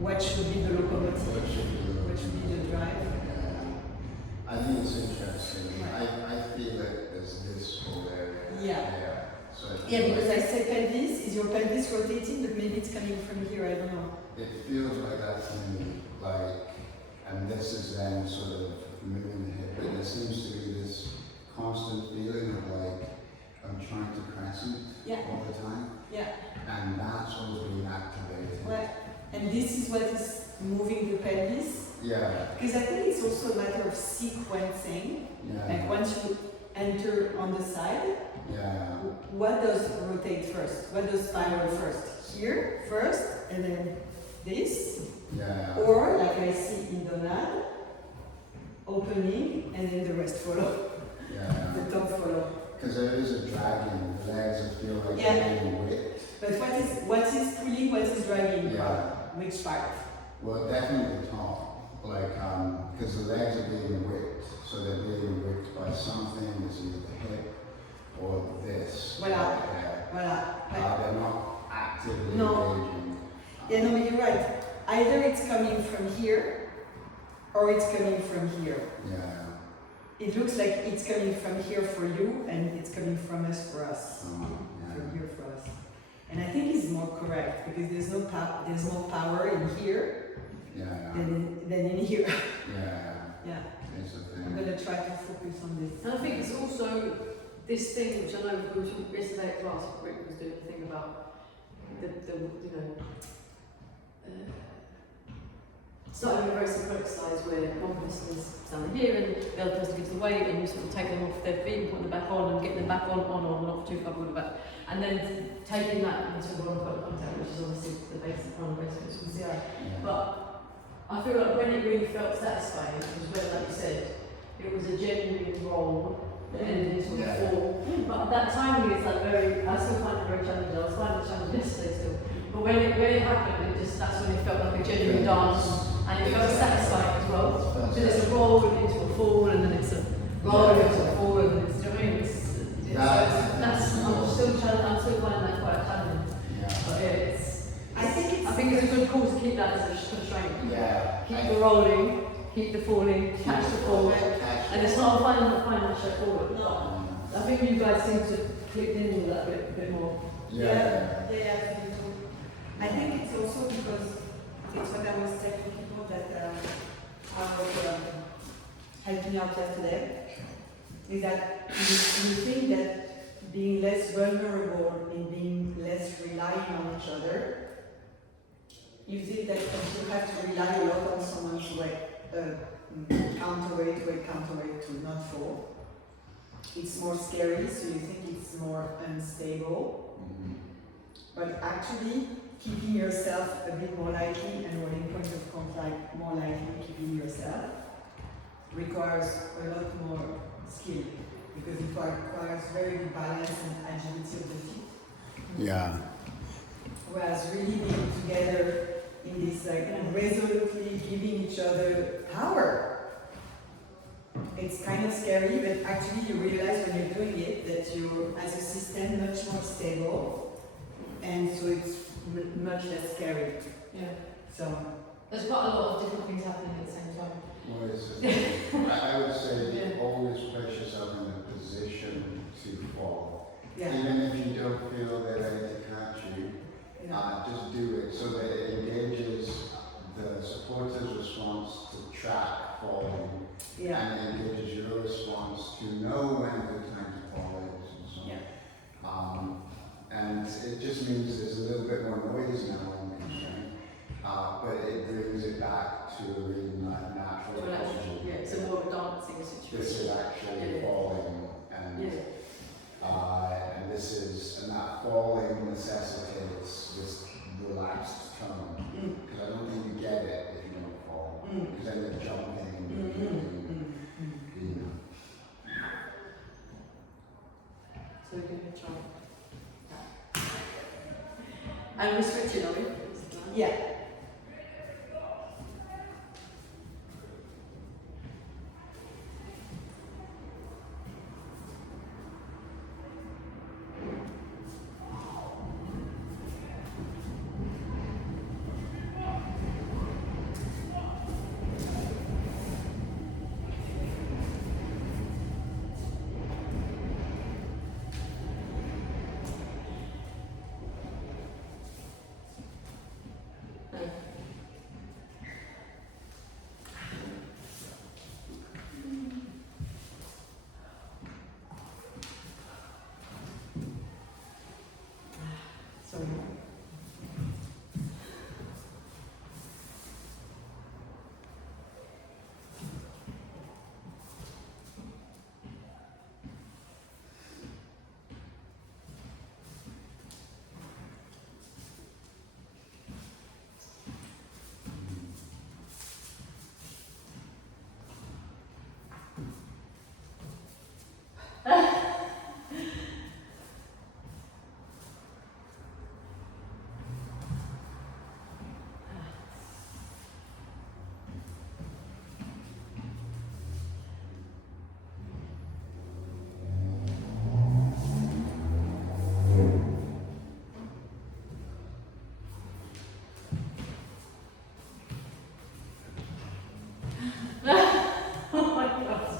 what should be the locomotive, what should be the drive. Yeah. I think it's interesting. I feel that there's this whole area. Yeah. So I feel Yeah, because like I said pelvis, is your pelvis rotating, but maybe it's coming from here, I don't know. it feels like that to me, like, and this is then sort of moving the hip, but there seems to be this constant feeling of like I'm trying to crescent Yeah. all the time, Yeah. and that's always being activated. Well, and this is what is moving the pelvis. Yeah. Because I think it's also a matter of sequencing. Yeah. Like once you enter on the side, Yeah. what does rotate first? What does spiral first? Here first, and then this? Yeah. Or, like I see in Donald, opening, and then the rest follow. Yeah. The top follow. Because there is a dragging, the legs feel like Yeah. they're being whipped. But what is pulling, what is dragging? Yeah. Which part? Well, definitely the top. Like, because the legs are being whipped, so they're being whipped by something, it's either the hip or this. Voilà. Right there. Voilà. Ouais. They're not actively No. engaging. Yeah, no, but you're right. Either it's coming from here, or it's coming from here. Yeah. It looks like it's coming from here for you, and it's coming from us for us. Yeah. From here for us. And I think it's more correct because there's more power in here Yeah. than in here. Yeah. Yeah. It's a I'm thing. gonna try to focus on this. And I think it's also this thing which I know we were talking yesterday at class. Rick was doing the thing about the you know. Starting with a very simple exercise where one person is standing here and the other person gives the weight and you sort of take them off their feet and put them back on and get them back on, off, too far, put back. And then taking that into one point of contact, which is obviously the basic one, basic which is zero. Yeah. But I feel like when it really felt satisfying, it was when, like you said, it was a genuine role that ended into a Yeah. form. But that timing is like very, I still find it very challenging. I was finding it challenging yesterday still. But when it happened, that's when it felt like a genuine dance. And it felt satisfying as well. Because it's a roll into a fall, and then it's a roll into a fall, and it's, do you know what I mean? I'm still finding that quite challenging. Yeah. But yeah, it's, I think it's a good call to keep that as a constraint. Yeah. Keep the rolling, keep the falling, catch the fall. And it's not finding that straightforward. No. I think you guys seem to click in with that a bit more. Yeah. Yeah, me too. I think it's also because it's what I was telling people that are helping out yesterday, is that you think that being less vulnerable and being less relying on each other, you think that you have to rely a lot on someone's weight, counterweight to not fall. It's more scary, so you think it's more unstable. Mhm. But actually, keeping yourself a bit more lightly and rolling point of contact more lightly, keeping yourself, requires a lot more skill because it requires very good balance and agility of the feet. Yeah. Whereas really being together in this resolutely giving each other power, it's kind of scary, but actually you realize when you're doing it that you're as a system much more stable, and so it's much less scary. Yeah. So There's quite a lot of different things happening at the same time. Well, I would say Yeah. always place yourself in a position to fall. yeah, Even if you don't feel they're ready to catch you, yeah, just do it so that it engages the supporter's response to track falling yeah, and engages your response to know when a good time to fall is and so on. yeah. And it just means there's a little bit more noise now in constraint, but it brings it back to a really natural So actually, posture. yeah, it's a more of a dancing This situation. is actually Yeah. falling, and and this is, and that falling necessitates this relaxed tone. Because I don't think you get it if you don't fall. Because then you're jumping and you're doing, you know. So we can try. And we're switching, are we? Yeah.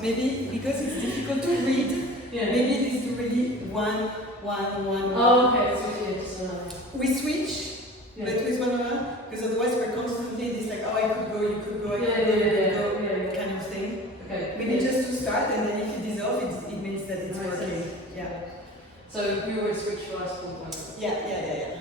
maybe because it's difficult to read, Yeah. maybe it is really one. Oh, okay. So it's We switch. yeah. But with one another, because otherwise we're constantly this like, oh, I could go, you could go, I Yeah, could go, you yeah, could go, yeah. kind of thing. Okay. Maybe just to start, and then if it is off, it means that it's Right, working. so- Yeah. So you always switch your ice cream. Yeah.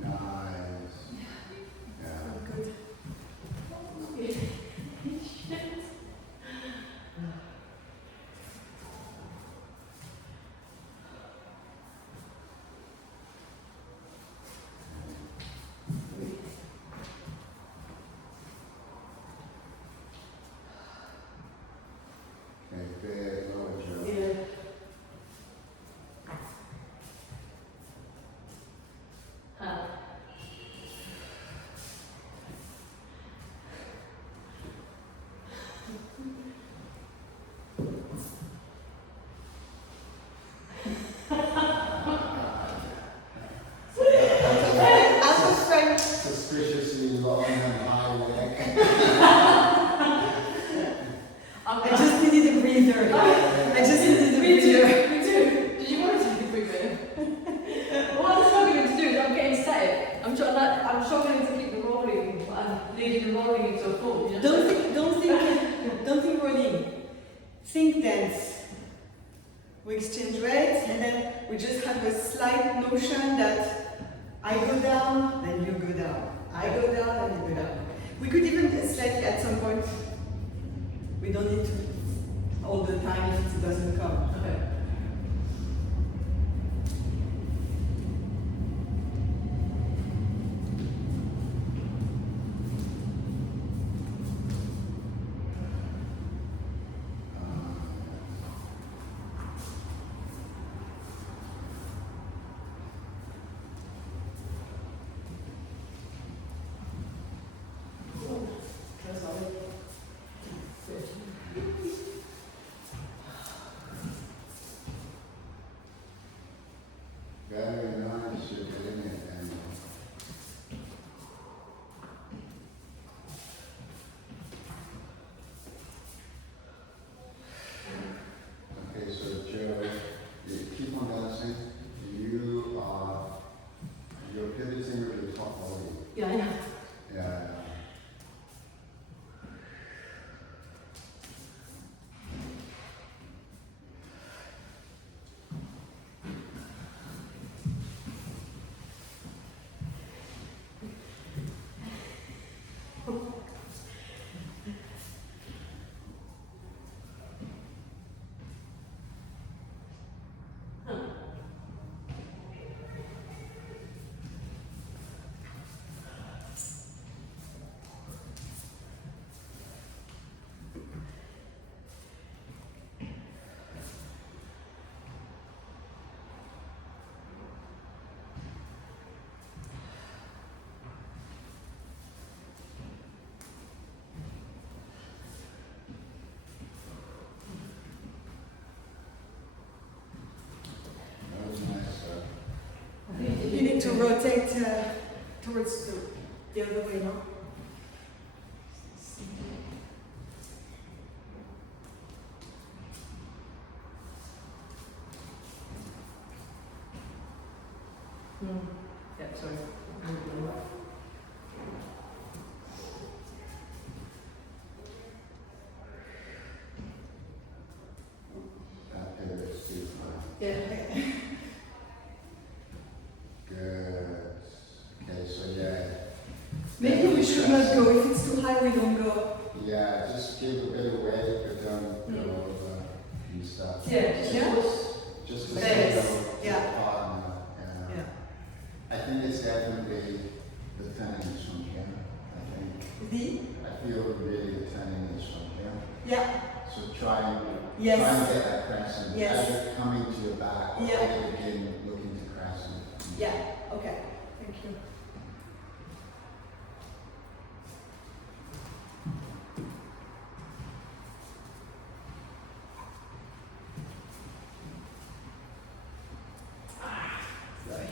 Nice. Yeah. Good. Okay, very good, Joe. Yeah. Out of French. Suspiciously long and high neck. I just needed a breather. I just needed a breather. Me too. Did you want to take a breather? What I'm struggling to do is I'm getting static. I'm struggling to keep the rolling and leading the rolling into a full. You know? Don't think rolling. Think dance. We exchange rates, and then we just have a slight notion that I go down, then you go down. I go down, then you go down. We could even slightly at some point. We don't need to all the time if it doesn't come. Okay. That's all. Good. Very nice, you're doing it, and okay, so Joe, you keep on dancing. You're pivoting with your top body. Yeah, I know. Yeah. I You think need to rotate towards the other way, no? Yeah, sorry. That pivot's too far. Yeah. Good. Okay, so yeah. Maybe we should not go. If it's too high, we don't go. Yeah, just give a bit of weight, but don't go over and stuff. Yeah, just Yeah. Just to Yes. signal to Yeah. the partner. Yeah. I think it's definitely the turning is from here. I feel really the turning is from here. Yeah. So try and Yes. get that crescent. Yes. As you're coming to your back, Yeah. right at the beginning, look Yeah, okay, thank you. Sorry.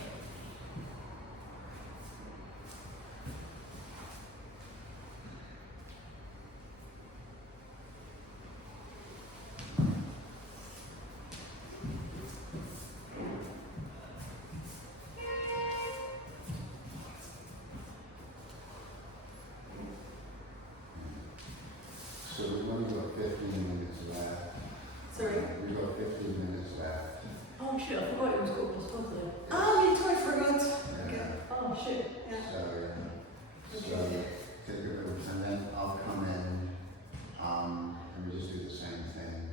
So we've only got 15 minutes left. Sorry. We've got 15 minutes left. Oh shit, I forgot it was called postponed today. Ah, me too, I forgot. Yeah. Oh shit. Yeah. And then I'll come in, and we just do the same thing.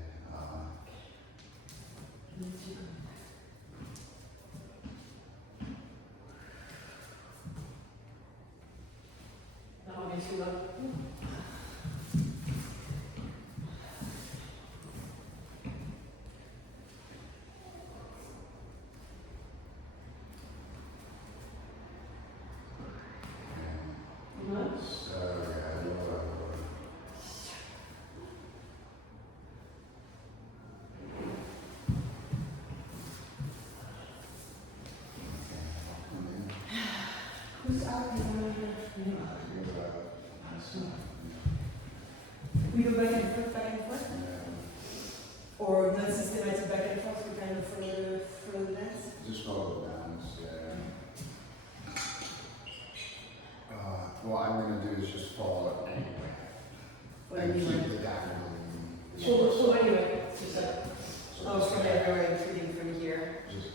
That might be too low. No? So, yeah, we'll, Who's out here? We go back and forth, back and forth? Or not systematic back and forth, we kind of further less? just follow the balance, what I'm gonna do is just follow it anyway. What And do you keep want? the diagonal. So anyway, just that. Oh, from everywhere, including from here. Just,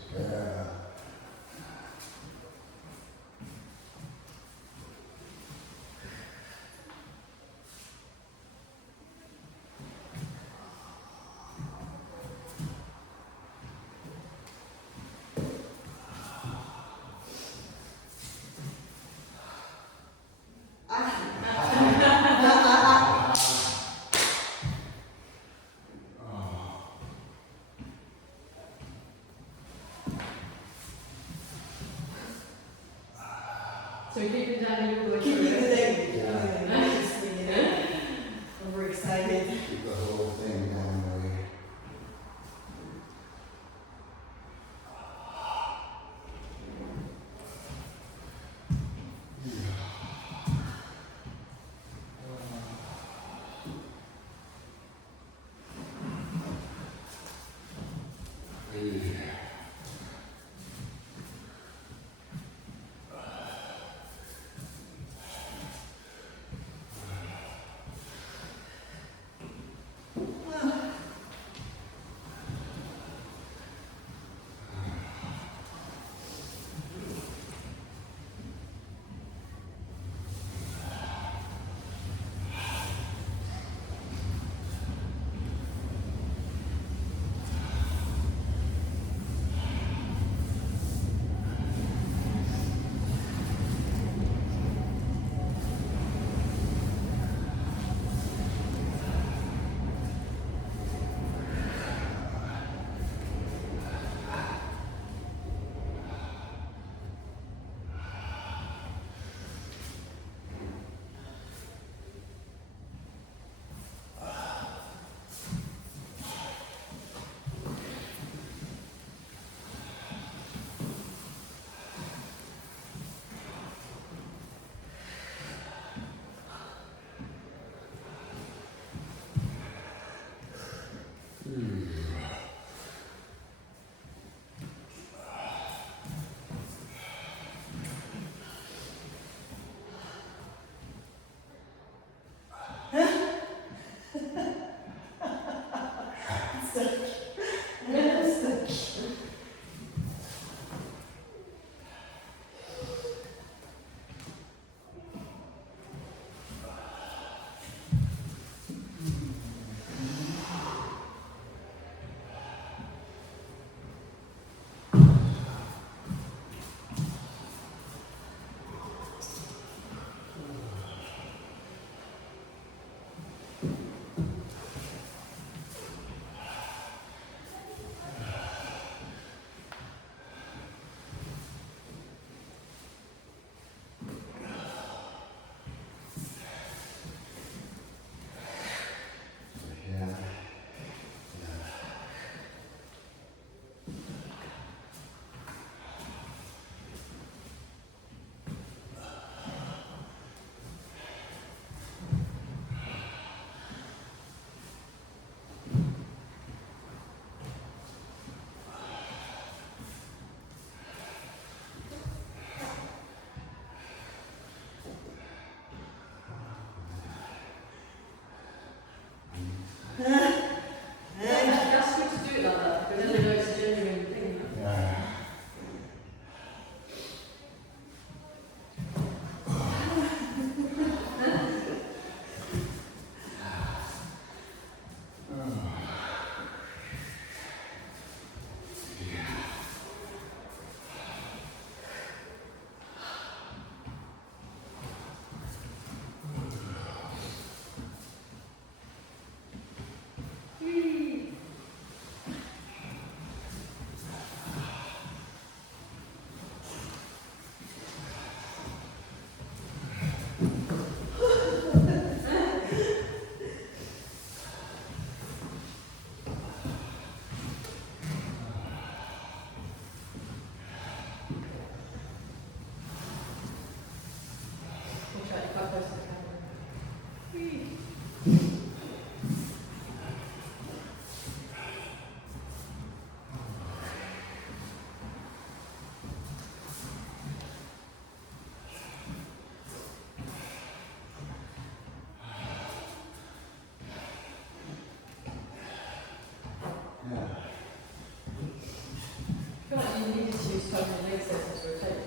So keep it down and you'll go Keep through it it. today. Overexcited. keep the whole thing down the way. I feel like you needed to use so many leg sensors to rotate.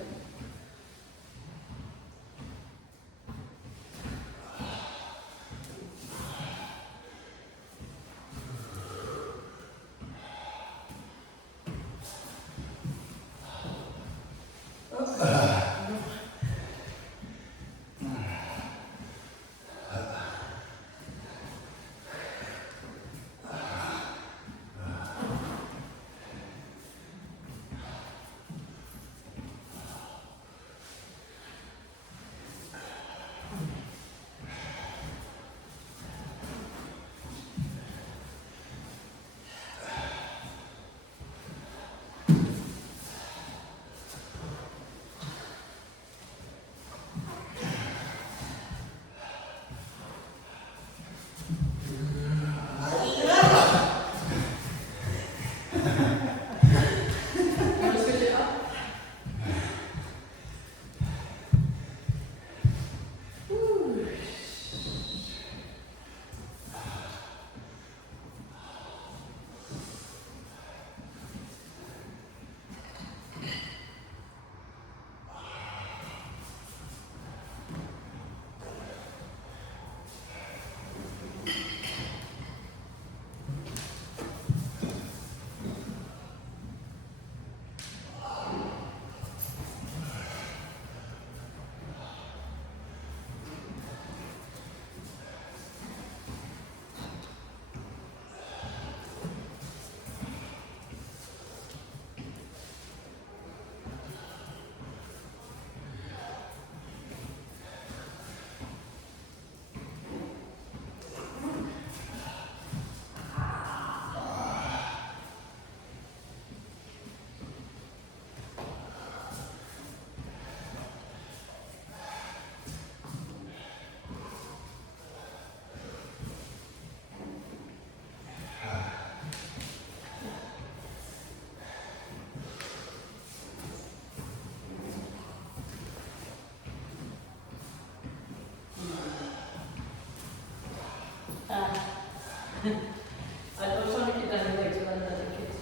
I was trying to keep down your legs, but then I didn't keep it.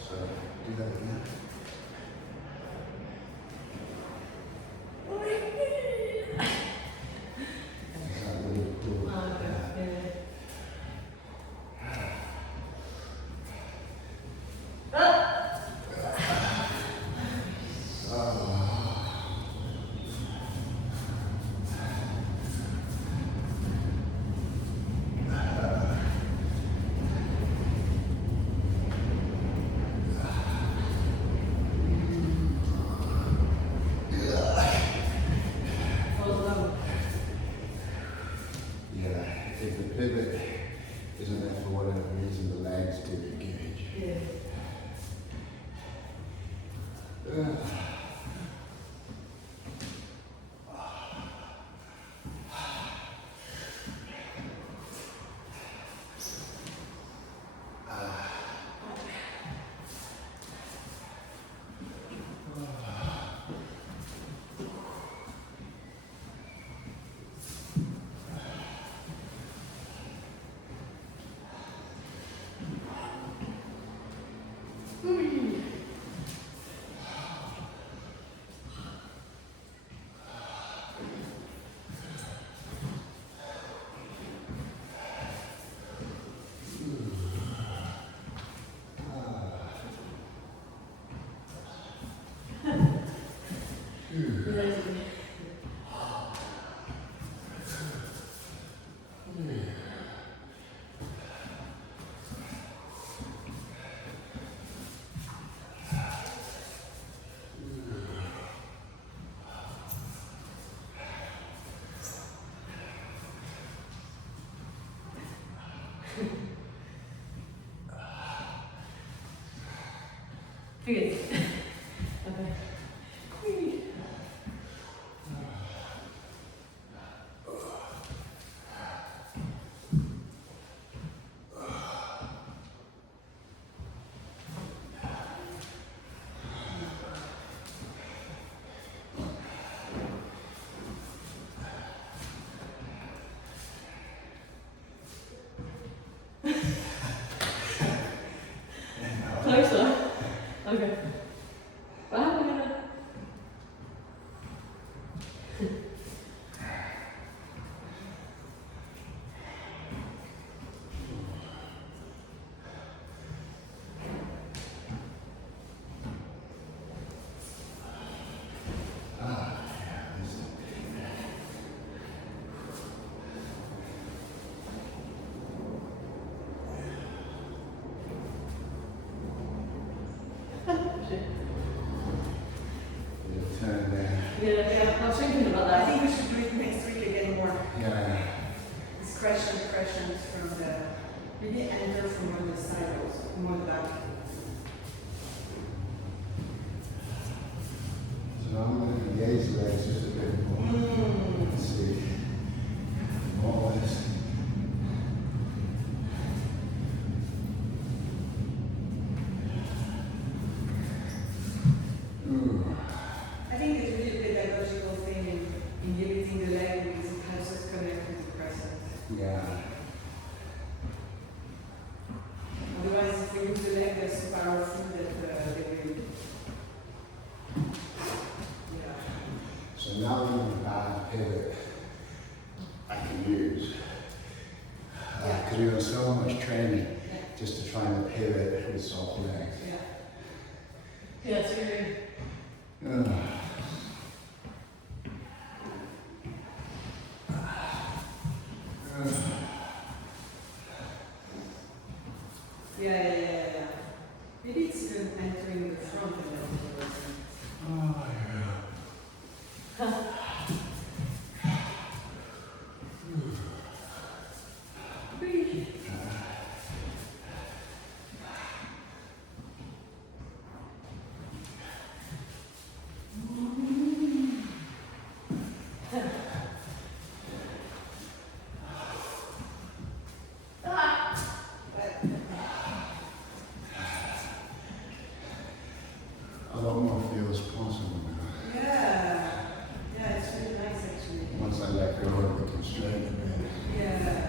So do that again. Is that really cool? Oh, okay. Yeah. Yeah, if the pivot isn't there for whatever reason, the legs give you gauge. Yeah. Good. Okay. Maybe enter from on the side also, from the back. So I'm going to engage the legs just a bit more. Let's see. Always. I think it's really a pedagogical thing in limiting the leg because it helps us connect with the present. Yeah. Otherwise, if we use the leg, they're so powerful that they will. Yeah. So now we have a bad pivot I can use. Because we have so much training just to try and pivot with soft legs. Yeah. Yeah, it's really. Yeah. Maybe it's even entering the front and then Oh, yeah. breathe. A lot more feels possible now. Yeah, it's really nice actually. Once I let go of the constraint a bit. Yeah.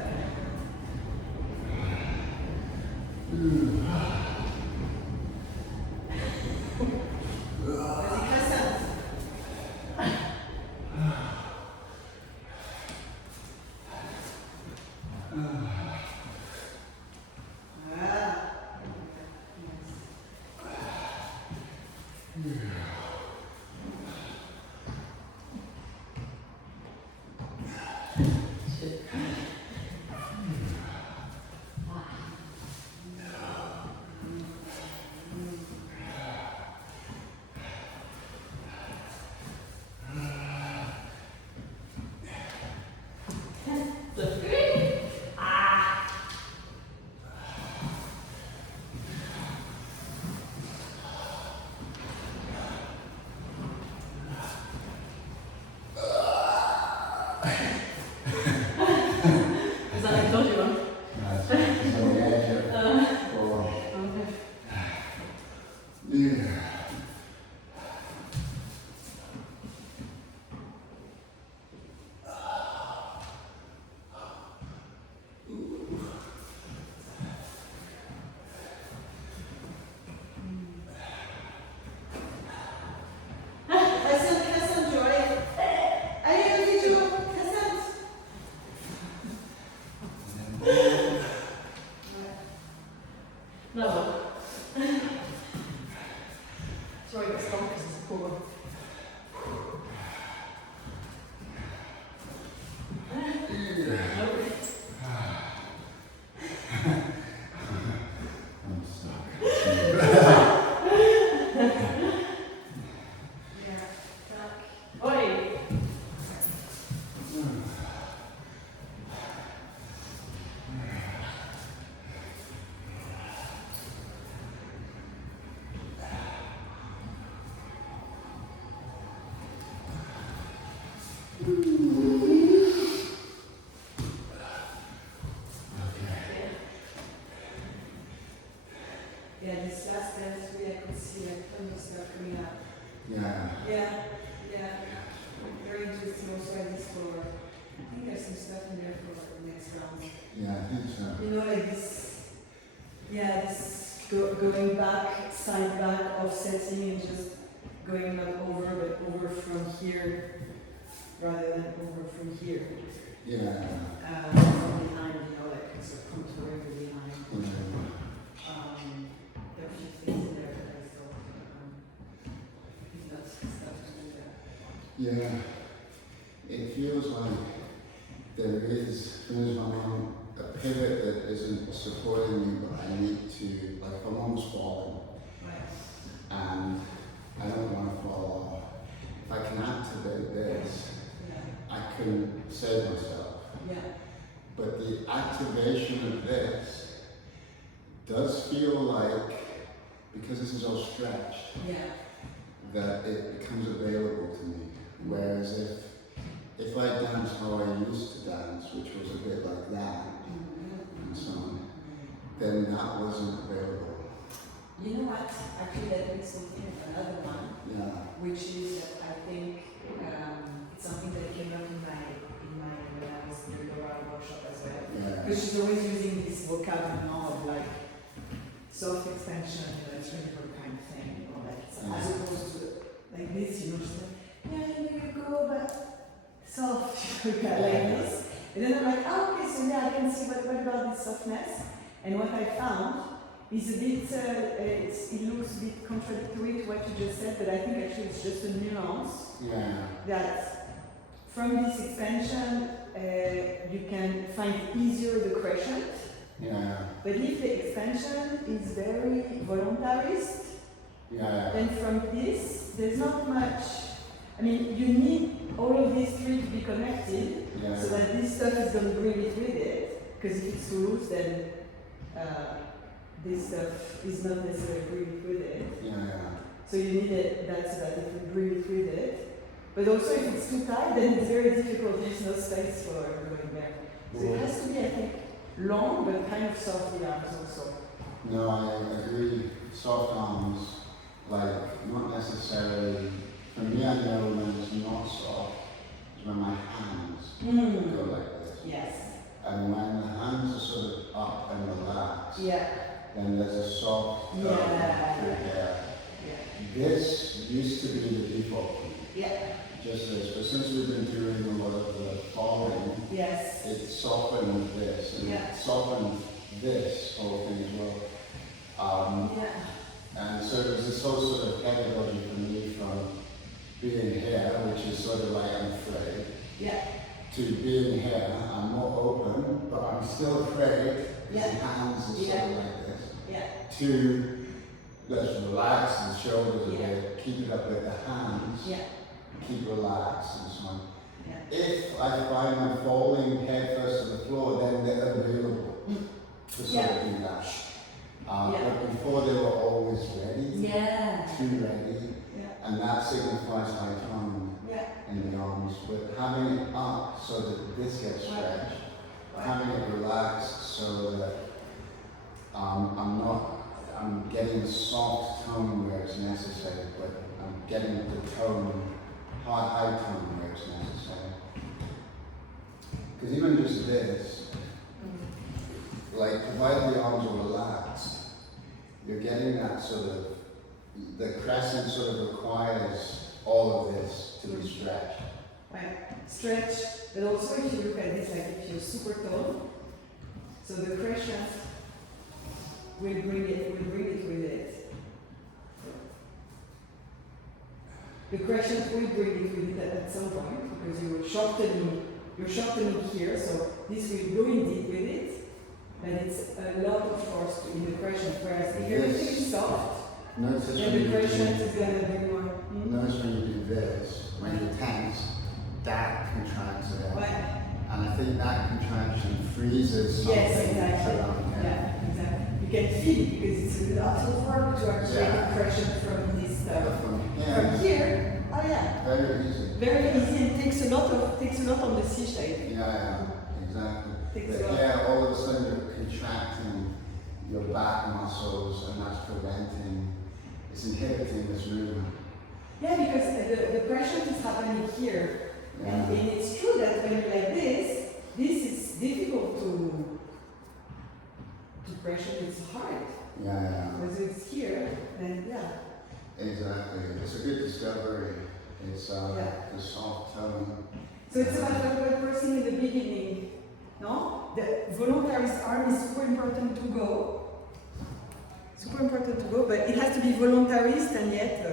Vas-y, Hassan. Ah. Is that a dodgy one? Nice. It's on the edge of Okay. Yeah. Hassan, Joy. Allez, petit Joe. Hassan. No. Sorry, it's gone because it's a poor one. I'm stuck. Yeah. Oi! Yeah, this last dance we I could see like tons of stuff coming up. Yeah. Yeah. Very interesting also at this floor. I think there's some stuff in there for the next round. Yeah, I think so. You know, like this, going back, side back, offsetting and just going not over, but over from here rather than over from here. Yeah. From behind, you know, like it's a contouring behind. There are a few things in there that I thought that's stuff to do there. Yeah. It feels like there is, when I'm on a pivot that isn't supporting me, but I need to, like I'm almost falling Right. and I don't want to fall off. If I can activate this, Yeah. I can save myself. Yeah. But the activation of this does feel like, because this is all stretched, Yeah. that it becomes available to me. Whereas if I dance how I used to dance, which was a bit like that, and so on, then that wasn't available. You know what? Actually, that brings me to another one, Yeah, which is that I think it's something that came up in my when I was doing the Royal workshop as well. yeah, Because she's always using this vocabulary now of like soft expansion, triangle kind of thing, or like as opposed to like this, she's like, yeah, here you go, but soft, like this. And then I'm like, oh, okay, so yeah, I can see what about this softness. And what I found is a bit, it looks a bit contradictory to what you just said, but I think actually it's just a nuance yeah, that from this expansion you can find easier the crescent. yeah, But if the expansion is very voluntarist, yeah, then from this, there's not much. I mean, you need all of these three to be connected yeah, so that this stuff is going to bring it with it. Because if it's too loose, then this stuff is not necessarily bring it with it. yeah. So you need it that so that it will bring it with it. But also, if it's too tight, then it's very difficult. There's no space for going back. So it has to be, I think, long but kind of soft the arms also. No, I agree. Soft arms, like, not necessarily, for me I know when it's not soft, is when my hands go like this. Yes. And when the hands are sort of up and relaxed, Yeah. then there's a soft tone Yeah. through here. Yeah. This used to be the default, Yeah. just this, but since we've been doing a lot of the following, Yes. it softened this, and Yeah. it softened this whole thing as well. Yeah. And so it was this whole sort of pedagogy for me from being here, which is sort of like I'm afraid, Yeah. to being here, I'm more open, but I'm still afraid, Yeah. the hands are sort Yeah. of like this, Yeah. to let's relax the shoulders a Yeah. bit, keep it up with the hands, Yeah. keep relaxed and so on. Yeah. If I find I'm falling head first to the floor, then they're available to sort of do that. Yeah. But before they were always ready, Yeah. too ready, Yeah. and that signifies high tone Yeah. in the arms. But having it up so that this gets stretched, having it relaxed so that I'm getting the soft tone where it's necessary, but I'm getting the tone, high tone where it's necessary. Because even just this, like provided the arms are relaxed, you're getting that sort of, the crescent sort of requires all of this to be stretched. Right. Stretch, but also if you look at this, like if you're super tall, so the crescent will bring it with it. The crescent will bring it with it at some point because you're shortening here, so this will go indeed with it, but it's a lot of force in the crescent, whereas if everything is soft, Notice then when the you crescent do, is gonna be more. notice when you do this, when you tense, that contracts there. Right. And I think that contraction freezes something Yes, exactly. around here. Yeah, exactly. You can feel it because it's a lot of work to actually Yeah. pressure from this But stuff. from From here, here, oh yeah, very easy. very easy and takes a lot on the C shape. Yeah, exactly. Takes But a lot. here, all of a sudden you're contracting your back muscles, and that's preventing, it's inhibiting this movement. Yeah, because the pressure is happening here. Yeah. And it's true that when you're like this is difficult to pressure, it's hard. Yeah, Because it's here, then yeah. exactly. It's a good discovery. It's Yeah. the soft tone. So it's about what we're saying in the beginning, no? The voluntarist arm is super important to go. Super important to go, but it has to be voluntarist and yet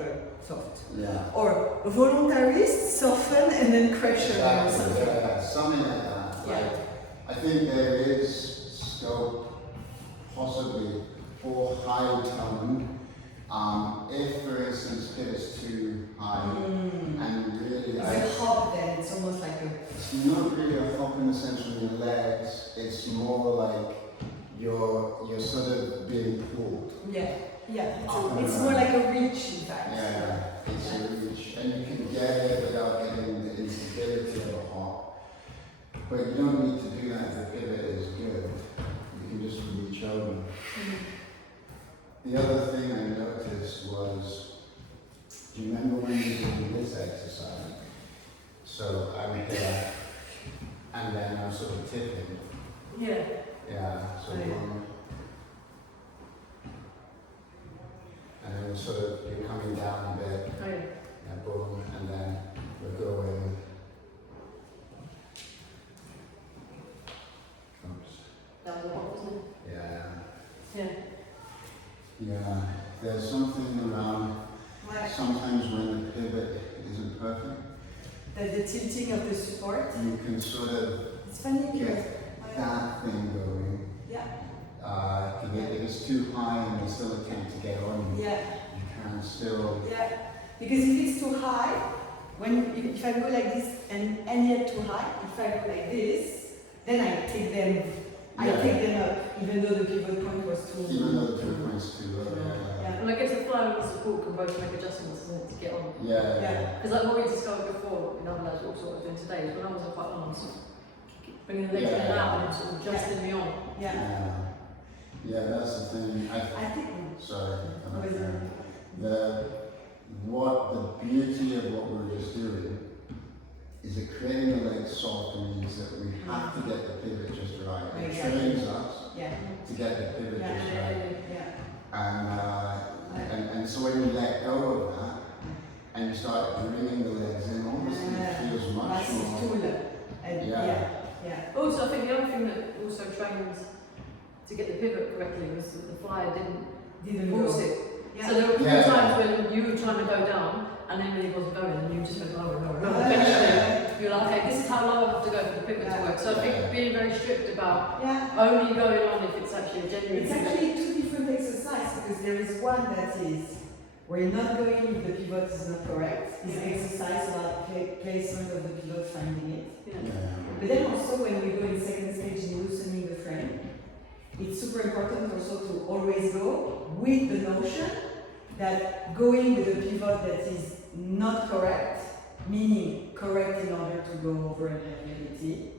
soft. Yeah. Or voluntarist, soften, and then pressure or Exactly. something. Yeah, something like that. Yeah. Like, I think there is scope possibly for high tone. If, for instance, hip is too high, and really, It's a hop then, it's almost like a... it's not really a hop in the sense from your legs. It's more like you're sort of being Yeah, Up and it's around. more like a reach, in fact. Yeah, it's a reach, and you can get it without getting the instability of a hop. But you don't need to do that. The pivot is good. You can just reach over. The other thing I noticed was, do you remember when we did this exercise? So I'm here, and then I'm sort of tipping. Yeah. Yeah, so Oh, yeah. one. And then sort of you're coming down a bit, Oh, yeah. and boom, and then we're going. Oops. That was a hot, wasn't it? Yeah. Yeah. Yeah. There's something around Like sometimes when the pivot isn't perfect, the tilting of the support. you can sort of It's funny because get that thing going. yeah, If it's too high and they still attempt to get on you, yeah, you can still. yeah. Because if it's too high, if I go like this and yet too high, if I go like this, then I take them up, even though the pivot point was too. Even though the 2 points too low. Yeah. And I guess the flow and the support can both make adjustments, isn't it, to get on. Yeah. Yeah. Because like what we discovered before in other labs, what sort of doing today, is when I was on quite long, sort of bringing the legs in and out and sort of adjusting me on. Yeah. Yeah, that's the thing. I think. Sorry. What is it? The beauty of what we were just doing is that creating the legs soft means that we have to get the pivot just right. It Exactly. trains us Yeah. to get the pivot Yeah. just right. Yeah. And so when you let go of that and you start bringing the legs in, obviously it feels much Massive more. tool. Yeah. Yeah. Also, I think the other thing that also trained to get the pivot correctly was that the flyer didn't Didn't force go. it. Yeah. So there were a few Yeah. times when you were trying to go down and then when it wasn't going and you just went lower and lower and lower. Yeah. Eventually, you're like, okay, this is how low I have to go for the pivot to Yeah. work. So I think being very strict about Yeah. only going on if it's actually a genuine It's actually two different exercises because there is one that is where you're not going if the pivot is not correct. It's an exercise about placement of the pivot, finding it. Yeah. But then also when we go in second stage in loosening the frame, it's super important also to always go with the notion that going with a pivot that is not correct, meaning correct in order to go over an ability,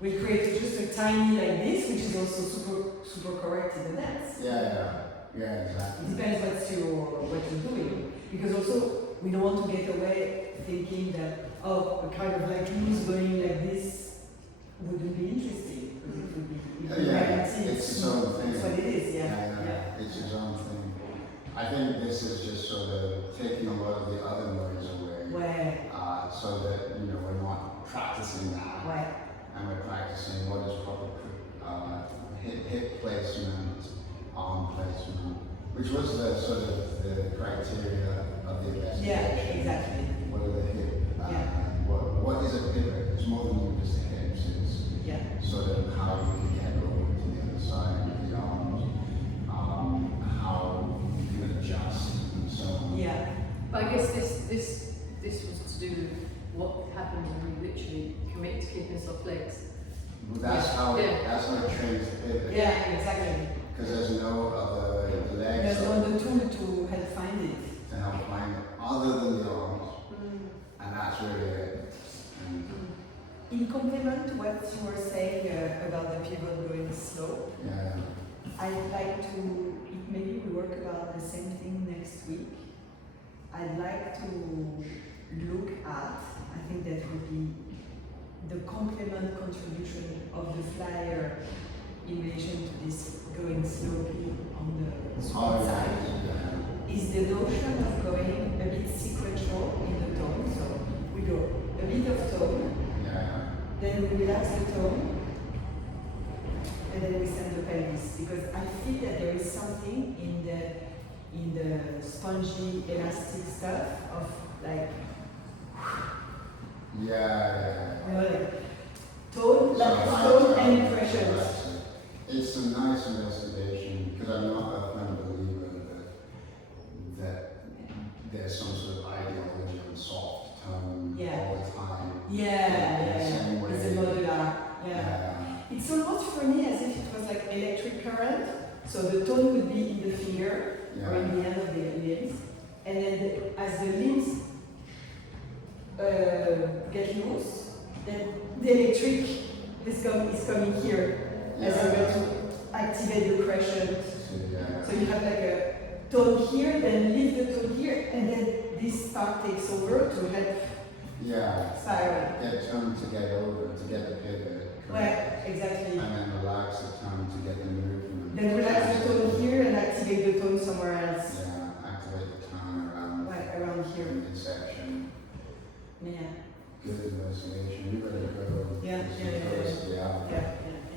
we create just a tiny like this, which is also super correct in the dance. Yeah, exactly. It depends what you're doing. Because also we don't want to get away thinking that a kind of like loose going like this wouldn't be interesting. Because it would be It's its own thing. That's what it is, yeah. It's its own thing. I think this is just sort of taking a lot of the other noise away, Where, so that we're not practicing that, where, and we're practicing what is proper hip placement, arm placement, which was the sort of the criteria of the investigation. yeah, exactly. What are the hip? Yeah. What is a pivot? It's more than just the hips. It's Yeah. sort of how you can get over to the other side of the arms, how you can adjust and so on. Yeah. But I guess this was to do with what happens when you literally commit to keeping soft legs. Well, that's how Yeah. that's how it trains the pivot. Yeah, exactly. Because there's no other legs There's no other tool to help find it. to help find it other than the arms, and that's really it. And, In complement to what you were saying about the pivot going slow, yeah. I'd like to, maybe we work about the same thing next week. I'd like to look at, I think that would be the complement contribution of the flyer in relation to this going slowly on the spot side. Is the notion of going a bit sequential in the tone. So we go a bit of tone, Yeah. then we relax the tone, and then we send the pelvis. Because I feel that there is something in the spongy, elastic stuff of like, like tone, like tone and pressure. It's a nice investigation because I'm not a firm believer that there's some sort of ideology on soft tone Yeah. all the time. Yeah, Same way. it's a modular. Yeah. It's almost for me as if it was like electric current. So the tone would be in the finger, or in the end of the limbs. And then as the limbs get loose, then the electric is coming here as a way to activate the crescent. So you have like a tone here, then leave the tone here, and then this part takes over to help spiral. Get tone to get over, to get the pivot. Right, exactly. And then relax the tone to get the movement. Then relax the tone here and activate the tone somewhere else. Yeah, activate the tone around. Right, around here. Midsection. Yeah. Good investigation. You better go. Yeah, This is yeah, yeah, close to the album. Yeah, yeah.